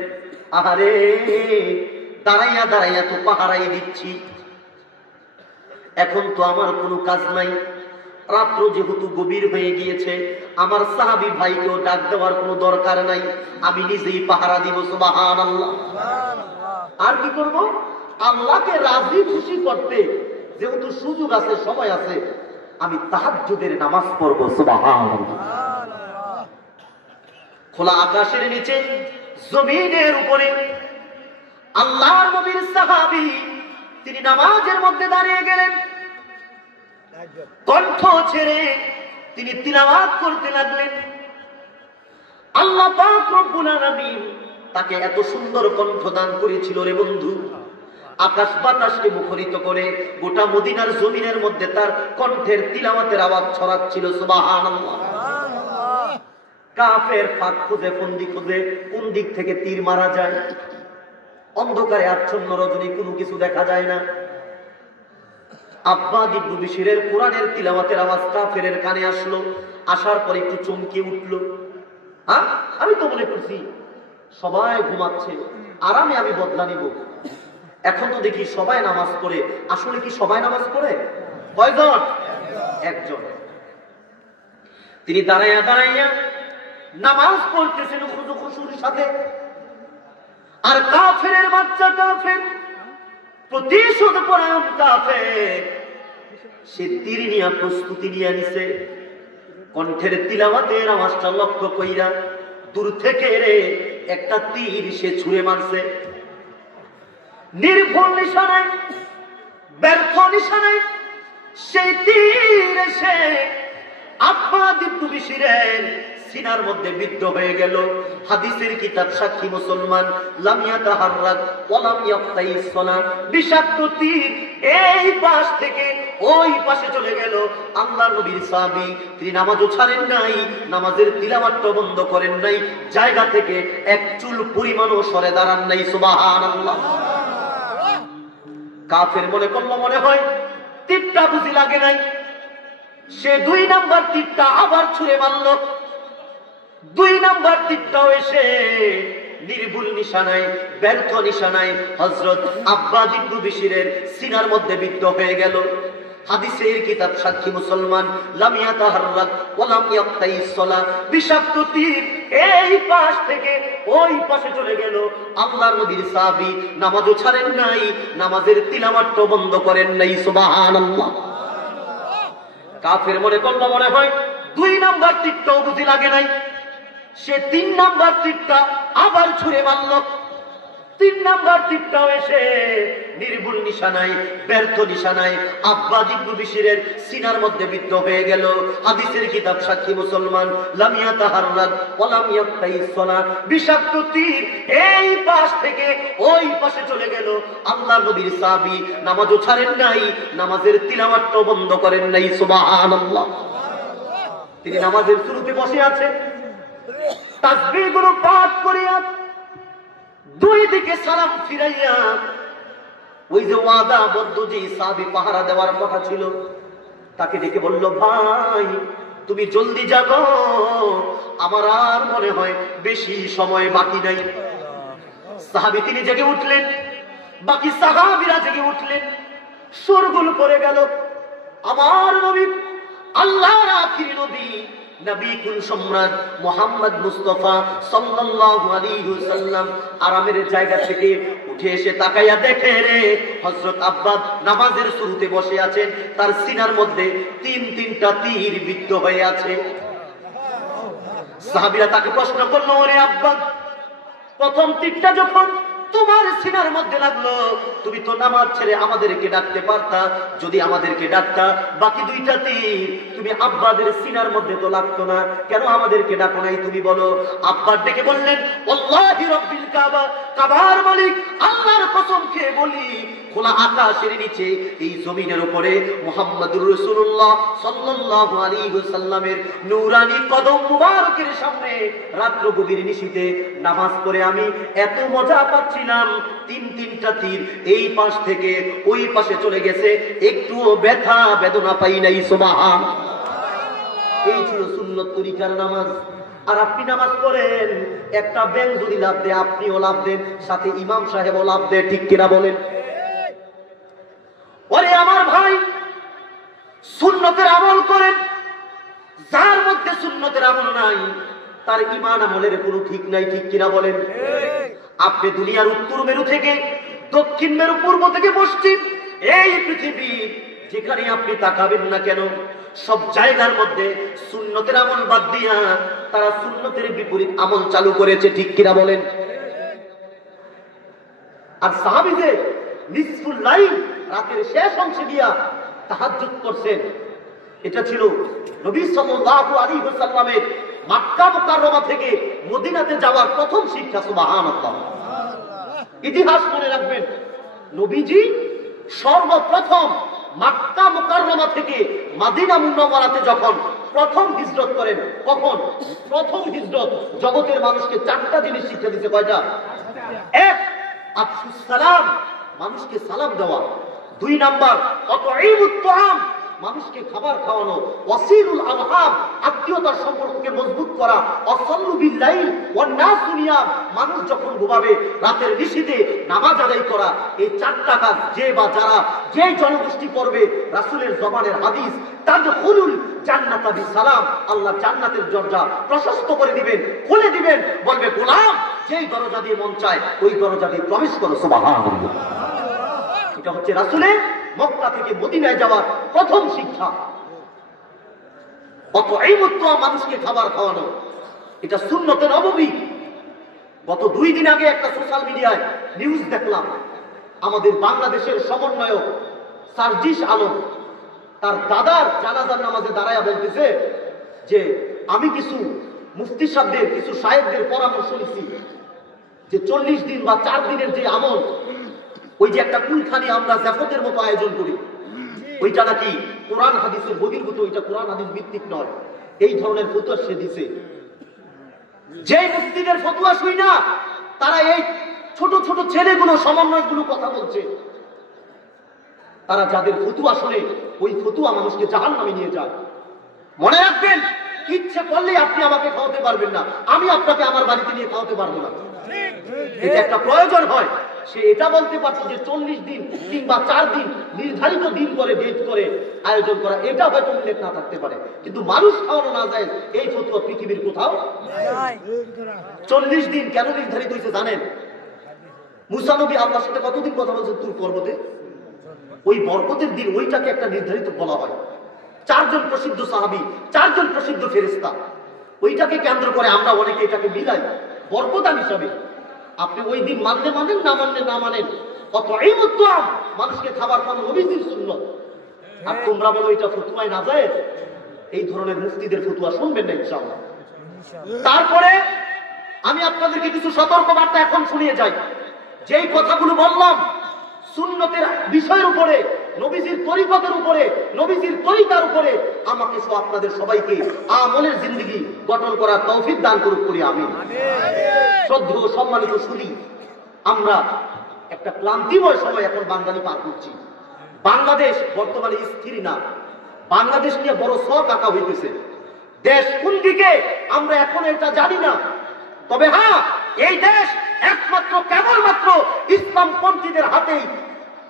আহারে, দাঁড়াইয়া দাঁড়াইয়া তো পাহারাই দিচ্ছি, এখন তো আমার কোনো কাজ নাই। রাত্র যেহেতু গভীর হয়ে গিয়েছে, আমার সাহাবী ভাইকেও ডাক দেওয়ার কোনো দরকার নাই, আমি নিজেই পাহারা দিব। সুবহানাল্লাহ। আর কি করব? আল্লাহকে রাজি খুশি করতে যেহেতু সুযোগ আছে, সময় আছে, আমি তাহাজ্জুদের নামাজ পড়ব। সুবহানাল্লাহ। খোলা আকাশের নিচে, জমিনের উপরে আল্লাহর নবীর সাহাবী তিনি নামাজের মধ্যে দাঁড়িয়ে গেলেন। কণ্ঠ ছেড়ে তিনি তিলাওয়াত করতে লাগলেন। আল্লাহ পাক রব্বুল আলামিন তাকে এত সুন্দর কণ্ঠ দান করেছিল রে বন্ধু, আকাশ বাতাসকে মুখরিত করে গোটা মদিনার জমিনের মধ্যে তার কণ্ঠের তিলাওয়াতের আওয়াজ ছড়াচ্ছিল। সুবহানাল্লাহ। কাফের ফাঁক খুঁজে, ফন্দি খুঁজে কোন দিক থেকে তীর মারা যায়। অন্ধকারে আচ্ছন্ন রজনী, কোনো কিছু দেখা যায় না। আব্বাদ ইবনে বিশিরের কোরআনের তিলাওয়াতের আওয়াজ কাফেরের কানে আসলো। আসার পর একটু চমকে উঠলো। আমি তো মনে করছি সবাই ঘুমাচ্ছে, আরামে আমি বদলা নিব। এখন তো দেখি সবাই নামাজ পড়ে। আসলে কি সবাই নামাজ পড়ে? কয়জন? একজন। তিনি দাঁড়াইয়া দাঁড়াইয়া নামাজ পড়তেছেন খুশু খুশুর সাথে। আর কাফেরের বাচ্চা কাফের, প্রতিশোধ পরায়ণ কাফের, সে তীর নিয়ে প্রস্তুতি নিয়ে নিছে। কণ্ঠের তিলাওয়াতের আওয়াজটা লক্ষ্য কইরা দূর থেকে একটা তীর সে ছুঁড়ে মারছে। নির্ভুল নিশানায়, ব্যর্থ নিশানায় সেই তীর এসে আব্বাদ ইবনে বিশিরের সিনার মধ্যে বিদ্ধ হয়ে গেল। হাদিসের কিতাব সাক্ষী মুসলমান, লাম ইয়াতাহাররাক ওয়া লাম ইয়াফতাইস সালাত, বিষাক্ত তীর এই পাশ থেকে ওই পাশে চলে গেল। আল্লাহর নবীর সাহাবী তিনি নামাজও ছাড়েন নাই, নামাজের তিলাওয়াতও বন্ধ করেন নাই, জায়গা থেকে এক চুল পরিমাণও সরে দাঁড়ান নাই। সুবহানাল্লাহ। কাফের মনে করলো মনে হয় তীরটা বুঝি লাগে নাই। সে 2 নাম্বার তীরটা আবার ছুঁড়ে মারল। 2 নাম্বার তীরটাও এসে নির্ভুল নিশানায়, ব্যর্থ নিশানায় হযরত আব্বাদ ইবনে বিশিরের সিনার মধ্যে বিদ্ধ হয়ে গেল। হাদিসের কিতাব সাক্ষী মুসলমান, লাম ইয়াতাহাররাক ওয়া লাম ইয়াফতাইস সালাত, বিষাক্ত তীর এই পাশ থেকে ওই পাশে চলে গেল। আল্লাহর নবীর সাহাবী নামাজও ছাড়েন নাই, নামাজের তিলাওয়াতও বন্ধ করেন নাই। সুবহানাল্লাহ। কাফের মনে করলো মনে হয় 2 নাম্বার তীরটাও বুঝি লাগে নাই। সে 3 নাম্বার তীরটা আবার ছুঁড়ে মারল। 3 নাম্বার তীরটাও এসে নির্ভুল নিশানায়, ব্যর্থ নিশানায় আব্বাদ ইবনে বিশিরের সিনার মধ্যে বিদ্ধ হয়ে গেল। হাদিসের কিতাব সাক্ষী মুসলমান, লাম ইয়াতাহাররাক ওয়া লাম ইয়াফতাইস সালাত, বিষাক্ত তীর এই পাশ থেকে ওই পাশে চলে গেল। আল্লাহর নবীর সাহাবী নামাজও ছাড়েন নাই, নামাজের তিলাওয়াতও বন্ধ করেন নাই। সুবহানাল্লাহ। তিনি নামাজের শুরুতে বসে আছেন, তাসবিহগুলো পাঠ করিয়া 2 দিকে সালাম ফিরাইয়া ওই যে ওয়াদাবদ্ধ যে সাহাবী পাহারা দেওয়ার কথা ছিল তাকে ডেকে বলল, ভাই তুমি জলদি জাগো, আমার আর মনে হয় বেশি সময় বাকি নাই। সাহাবী তিনি জেগে উঠলেন, বাকি সাহাবীরা জেগে উঠলেন। শোরগোল করে গেল। আমার নবী, আল্লাহর আখির নবী, নবী কুল সম্রাট মুহাম্মদ মুস্তাফা সাল্লাল্লাহু আলাইহি ওয়াসাল্লাম আরামের জায়গা থেকে উঠে এসে তাকাইয়া দেখে রে হযরত আব্বাদ নামাজের শুরুতে বসে আছেন, তার সিনার মধ্যে 3টা তীর বিদ্ধ হয়ে আছে। সাহাবীরা তাকে প্রশ্ন করলো, ওরে আব্বাদ, প্রথম তীরটা যখন তোমার সিনার মধ্যে লাগলো, তুমি তো নামাজ ছেড়ে আমাদেরকে ডাকতে পারতা। যদি আমাদেরকে ডাকতা, বাকি 2টা তীর তুমি আব্বাদের সিনার মধ্যে তো লাগতো না, কেন আমাদেরকে ডাকো নাই তুমি বলো? আব্বাদ ডেকে বললেন, আল্লাহি রাব্বিল কাবা, কাবার মালিক আল্লাহর কসম খেয়ে বলি, খোলা আকাশের নিচে এই জমিনের উপরে মুহাম্মদুর রাসূলুল্লাহ সাল্লাল্লাহু আলাইহি ওয়াসাল্লামের নূরানি কদম মুবারকের সামনে রাত্র গভীর নিশীথে নামাজ পড়ে আমি এত মজা পাচ্ছিলাম। 3টা তীর এই পাশ থেকে ওই পাশে চলে গেছে, একটুও ব্যথা বেদনা পাই নাই। সুবহানাল্লাহ। এই ছিল সুন্নত তরিকার নামাজ। আর আপনি নামাজ পড়েন, একটা ব্যাংক যদি লাভ দেয় আপনিও লাভ দেন, সাথে ইমাম সাহেবও লাভ দেয়, ঠিক কিনা বলেন? ওরে আমার ভাই, সুন্নতের আমল করেন, যার মধ্যে সুন্নতের আমল নাই তার ঈমান আমলের কোনো ঠিক নাই, ঠিক কিনা বলেন? আপনি দুনিয়ার উত্তর মেরু থেকে দক্ষিণ মেরু, পূর্ব থেকে পশ্চিম, এই পৃথিবী যেখানে আপনি তাকাবেন না কেন সব জায়গার মধ্যে সুন্নতের আমল বাদ দিয়া তারা সুন্নতের বিপরীত আমল চালু করেছে, ঠিক কিনা বলেন? আর সাহাবীদের নিসফুল লাইল, রাতের শেষ অংশে গিয়া তাহাজ্জুদ করছেন। এটা ছিল নবী সাল্লাল্লাহু আলাইহি ওয়াসাল্লামের মক্কা মুকাররমা থেকে মদিনাতে যাওয়ার প্রথম শিক্ষা। সুবহানাল্লাহ। ইতিহাস মনে রাখবেন, নবীজি সর্বপ্রথম মক্কা মুকাররমা থেকে মদিনা মুনাওয়ারাতে যখন প্রথম হিজরত করেন, কখন? প্রথম হিজরত জগতের মানুষকে চারটা জিনিস শিক্ষা দিতে। কয়টা? এক, আফসুস সালাম, মানুষকে সালাম দেওয়া। দুই নাম্বার, আতঈমুত তাআম, মানুষকে খাবার খাওয়ানো। ওয়াসিলুল আরহাম, আত্মীয়তার সম্পর্ককে মজবুত করা। ওয়াসাল্লু বিল লাইল ওয়ান নাসু নিয়াম, মানুষ যখন ঘুমাবে রাতের নিশিতে নামাজ আদায় করা। এই চারটা কাজ যে বা যারা যে জনগোষ্ঠী করবে, রাসূলের জবানের হাদিস, তাদখুলুল জান্নাতা বিসালাম, আল্লাহ জান্নাতের দরজা প্রশস্ত করে দিবেন, খুলে দিবেন, বলবে গোলাম যেই দরজা দিয়ে মন চায় ওই দরজা দিয়ে প্রবেশ করো। সুবহানাল্লাহ। এটা হচ্ছে রাসূলের মক্কা থেকে মদিনায় যাওয়ার প্রথম শিক্ষা। আতঈমুত তাআম, মানুষকে খাবার খাওয়ানো, এটা সুন্নতে নববী। গত 2 দিন আগে একটা সোশ্যাল মিডিয়ায় নিউজ দেখলাম, আমাদের বাংলাদেশের সমন্বয়ক সার্জিস আলম তার দাদার জানাজার নামাজে দাঁড়ায়া বলতেছে যে আমি কিছু মুফতি সাহেবদের, কিছু সাহেবদের পরামর্শ নিছি যে 40 দিন বা 4 দিনের যে আমল, ওই যে একটা কুলখানি আমরা জাফতের মতো আয়োজন করি, ওইটা নাকি কোরআন হাদিসের বহির্ভূত, ওইটা কোরআন হাদিস ভিত্তিক নয়। এই ধরনের ফতোয়া সে দিছে। যে মুফতিদের ফতোয়া শুই না, তারা এই ছোট ছোট ছেলেগুলো, সমন্বয়গুলো কথা বলছে, তারা যাদের ফতোয়া শুনে ওই ফতোয়া মানুষকে জাহান্নামে নিয়ে যায়। মনে রাখবেন, ইচ্ছে করলে আপনি আমাকে খাওয়াতে পারবেন না, আমি আপনাকে আমার বাড়িতে নিয়ে খাওয়াতে পারবো না। এটা একটা প্রয়োজন হয়, সে এটা বলতে পারছে যে 40 দিন কিংবা 4 দিন নির্ধারিত দিন করে ডেট করে আয়োজন করা, এটা হয়তো উল্লেখ না থাকতে পারে, কিন্তু মানুষ খাওয়ানো না যায় এই ফতোয়া পৃথিবীর কোথাও। 40 দিন কেন নির্ধারিত হয়েছে জানেন? মুসা নবী আল্লাহর সাথে কতদিন কথা বলছেন তুর পর্বতে? ওই বরকতের দিন ওইটাকে একটা নির্ধারিত বলা হয়। 4 জন প্রসিদ্ধ সাহাবী, 4 জন প্রসিদ্ধ ফেরেশতা, ওইটাকে কেন্দ্র করে আমরা অনেকে এটাকে মিলাই বরকতান হিসাবে। আপনি ওই দিন মানলে মানেন, না মানলে না মানেন। আতঈমুত তাআম, মানুষকে খাবার খাওয়ানো নবীজির সুন্নাত। আর তোমরা বলো এটা ফতোয়ায় না যায়, এই ধরনের মুফতিদের ফতোয়া শুনবেন না ইনশাআল্লাহ। তারপরে আমি আপনাদেরকে কিছু সতর্ক বার্তা এখন শুনিয়ে যাই। যেই কথাগুলো বললাম সুন্নতের বিষয়ের উপরে, নবীজির তরিকতের উপরে, নবীজির তরিকার উপরে, আমাকে সহ আপনাদের সবাইকে আমলের জিন্দেগি গঠন করার তৌফিক দান করুক করি আমিন। শ্রদ্ধেয় সম্মানিত সুধী, আমরা একটা ক্লান্তিময় সময় এখন বাঙালি পার করছি। বাংলাদেশ বর্তমানে স্থির না, বাংলাদেশ নিয়ে বড় শখ আঁকা হইতেছে। দেশ কোন দিকে আমরা এখন এটা জানি না, তবে হ্যাঁ, এই দেশ একমাত্র কেবলমাত্র ইসলামপন্থীদের হাতেই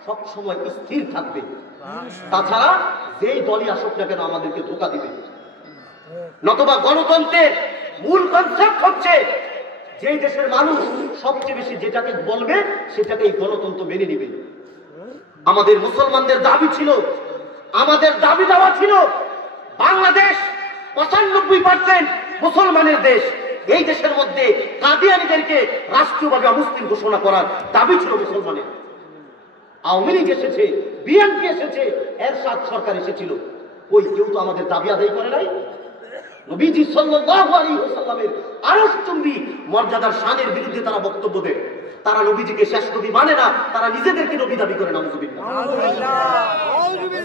সব সময় স্থির থাকবে। তাছাড়া যেই দলই আসুক না কেন আমাদেরকে ধোঁকা দিবে। নতুবা গণতন্ত্রের মূল কনসেপ্ট হচ্ছে যেই দেশের মানুষ সবচেয়ে বেশি যেটাকে বলবে সেটাকেই গণতন্ত্র মেনে নেবে। আমাদের মুসলমানদের দাবি ছিল, আমাদের দাবি দেওয়া ছিল বাংলাদেশ 95% মুসলমানের দেশ। এই দেশের মধ্যে কাদিয়ানীদেরকে রাষ্ট্রীয়ভাবে অমুসলিম ঘোষণা করার দাবি ছিল মুসলমানের। আওয়ামী লীগ এসেছে, বিএনপি এসেছে, এরশাদ সরকার এসেছিল, ওই কেউ তো আমাদের দাবি আদায় করে নাই। নবীজি সাল্লাল্লাহু আলাইহি ওয়াসাল্লামের আরশচুম্বী মর্যাদার শানের বিরুদ্ধে তারা বক্তব্য দেয়। তারা নবীজিকে শেষ নবী মানে না, তারা নিজেদেরকে নবী দাবি করে। নাউযুবিল্লাহ।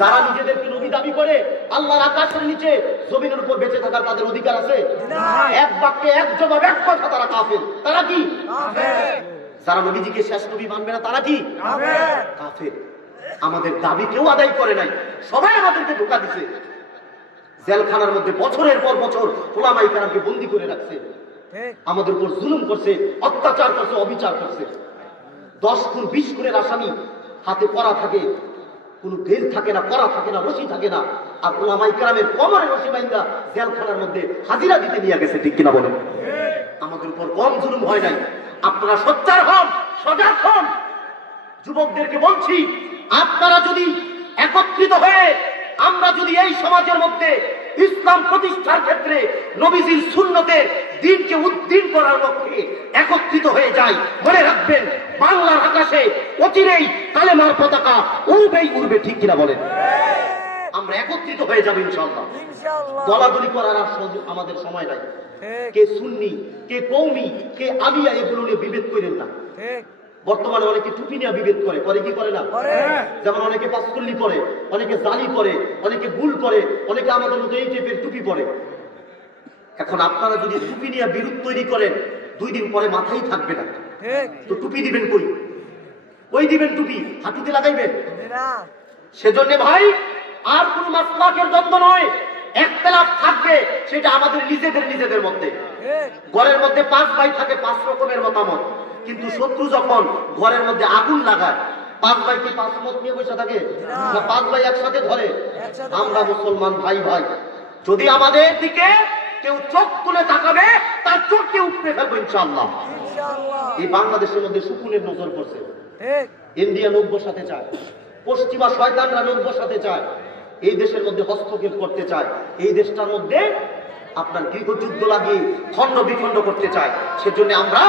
যারা নিজেদেরকে নবী দাবি করে, আল্লাহর আকাশের নিচে জমিনের উপর বেঁচে থাকার তাদের অধিকার আছে? এক বাক্যে এক জবাব এক কথা, তারা কাফের। তারা কি? যারা নবীজিকে শেষ নবী মানবে না তারা কি? কাফের। আমাদের দাবি কেউ আদায় করে নাই, সবাই আমাদেরকে ধোঁকা দিছে। জেলখানার মধ্যে বছরের পর বছর ওলামায়ে কেরামকে বন্দী করে রাখছে, আমাদের উপর জুলুম করছে, অত্যাচার করছে, অবিচার করছে। 10 খুন 20 খুনের আসামি হাতে পড়া থাকে, কোনো গেল থাকে না, করা থাকে না, রশি থাকে না। আর ওলামায়ে কেরামের কমরে রশি বাইন্দা জেলখানার মধ্যে হাজিরা দিতে নিয়ে গেছে, ঠিক কিনা বলেন? আমাদের উপর কম জুলুম হয় নাই। আপনারা সোচ্চার হন, সজাগ হন। যুবকদেরকে বলছি, আপনারা যদি একত্রিত হয়ে, আমরা যদি এই সমাজের মধ্যে ইসলাম প্রতিষ্ঠার ক্ষেত্রে নবীজির সুন্নতের দ্বীনকে উদ্দীন করার লক্ষ্যে একত্রিত হয়ে যাই, মনে রাখবেন বাংলার আকাশে অচিরেই কালেমার পতাকা উড়বেই উড়বে, ঠিক কিনা বলেন? আমরা একত্রিত হয়ে যাবো ইনশাআল্লাহ। ইনশাআল্লাহ। দলাদলি করার আর আমাদের সময় নাই। ঠিক কে সুন্নি, কে কওমি, কে আলিয়া, এগুলো নিয়ে বিভেদ করেন না। ঠিক বর্তমানে অনেকে টুপি নিয়ে বিভেদ করে, করে কি করে না? করে। যেমন অনেকে পাঁচকল্লি পরে, অনেকে জালি পরে, অনেকে গুল পরে, অনেকে আমাদের মতো এই টাইপের টুপি পরে। এখন আপনারা যদি টুপি নিয়ে বিরোধ তৈরি করেন, 2 দিন পরে মাথায় থাকবে না। ঠিক তো টুপি দিবেন কই? ওই দিবেন টুপি হাঁটুতে লাগাইবেন। না সেজন্য ভাই, আর কোন মাসলাকের দ্বন্দ্ব নয়, একতলাফ থাকবে, সেটা আমাদের নিজেদের মধ্যে। ঠিক ঘরের মধ্যে 5 ভাই থাকে, 5 রকমের মতামত, কিন্তু শত্রু যখন ঘরের মধ্যে আগুন লাগায়, 5 ভাই কি 5 মত নিয়ে বসে থাকে না? 5 ভাই একসাথে ধরে। একসাথে আমরা মুসলমান ভাই ভাই, যদি আমাদের দিকে কেউ চোখ তুলে তাকাবে, তার চোখকে উপড়ে ফেলবো ইনশাআল্লাহ। ইনশাআল্লাহ। এই বাংলাদেশের মধ্যে শকুনের নজর পড়ছে। ঠিক ইন্ডিয়া লোক বসাতে চায়, পশ্চিমা শয়তানরা লোক বসাতে চায়, এই দেশের মধ্যে হস্তক্ষেপ করতে চায়, এই দেশটার মধ্যে আপনার গৃহযুদ্ধ লাগিয়ে খণ্ড বিখণ্ড করতে চায়। সেজন্য আমরা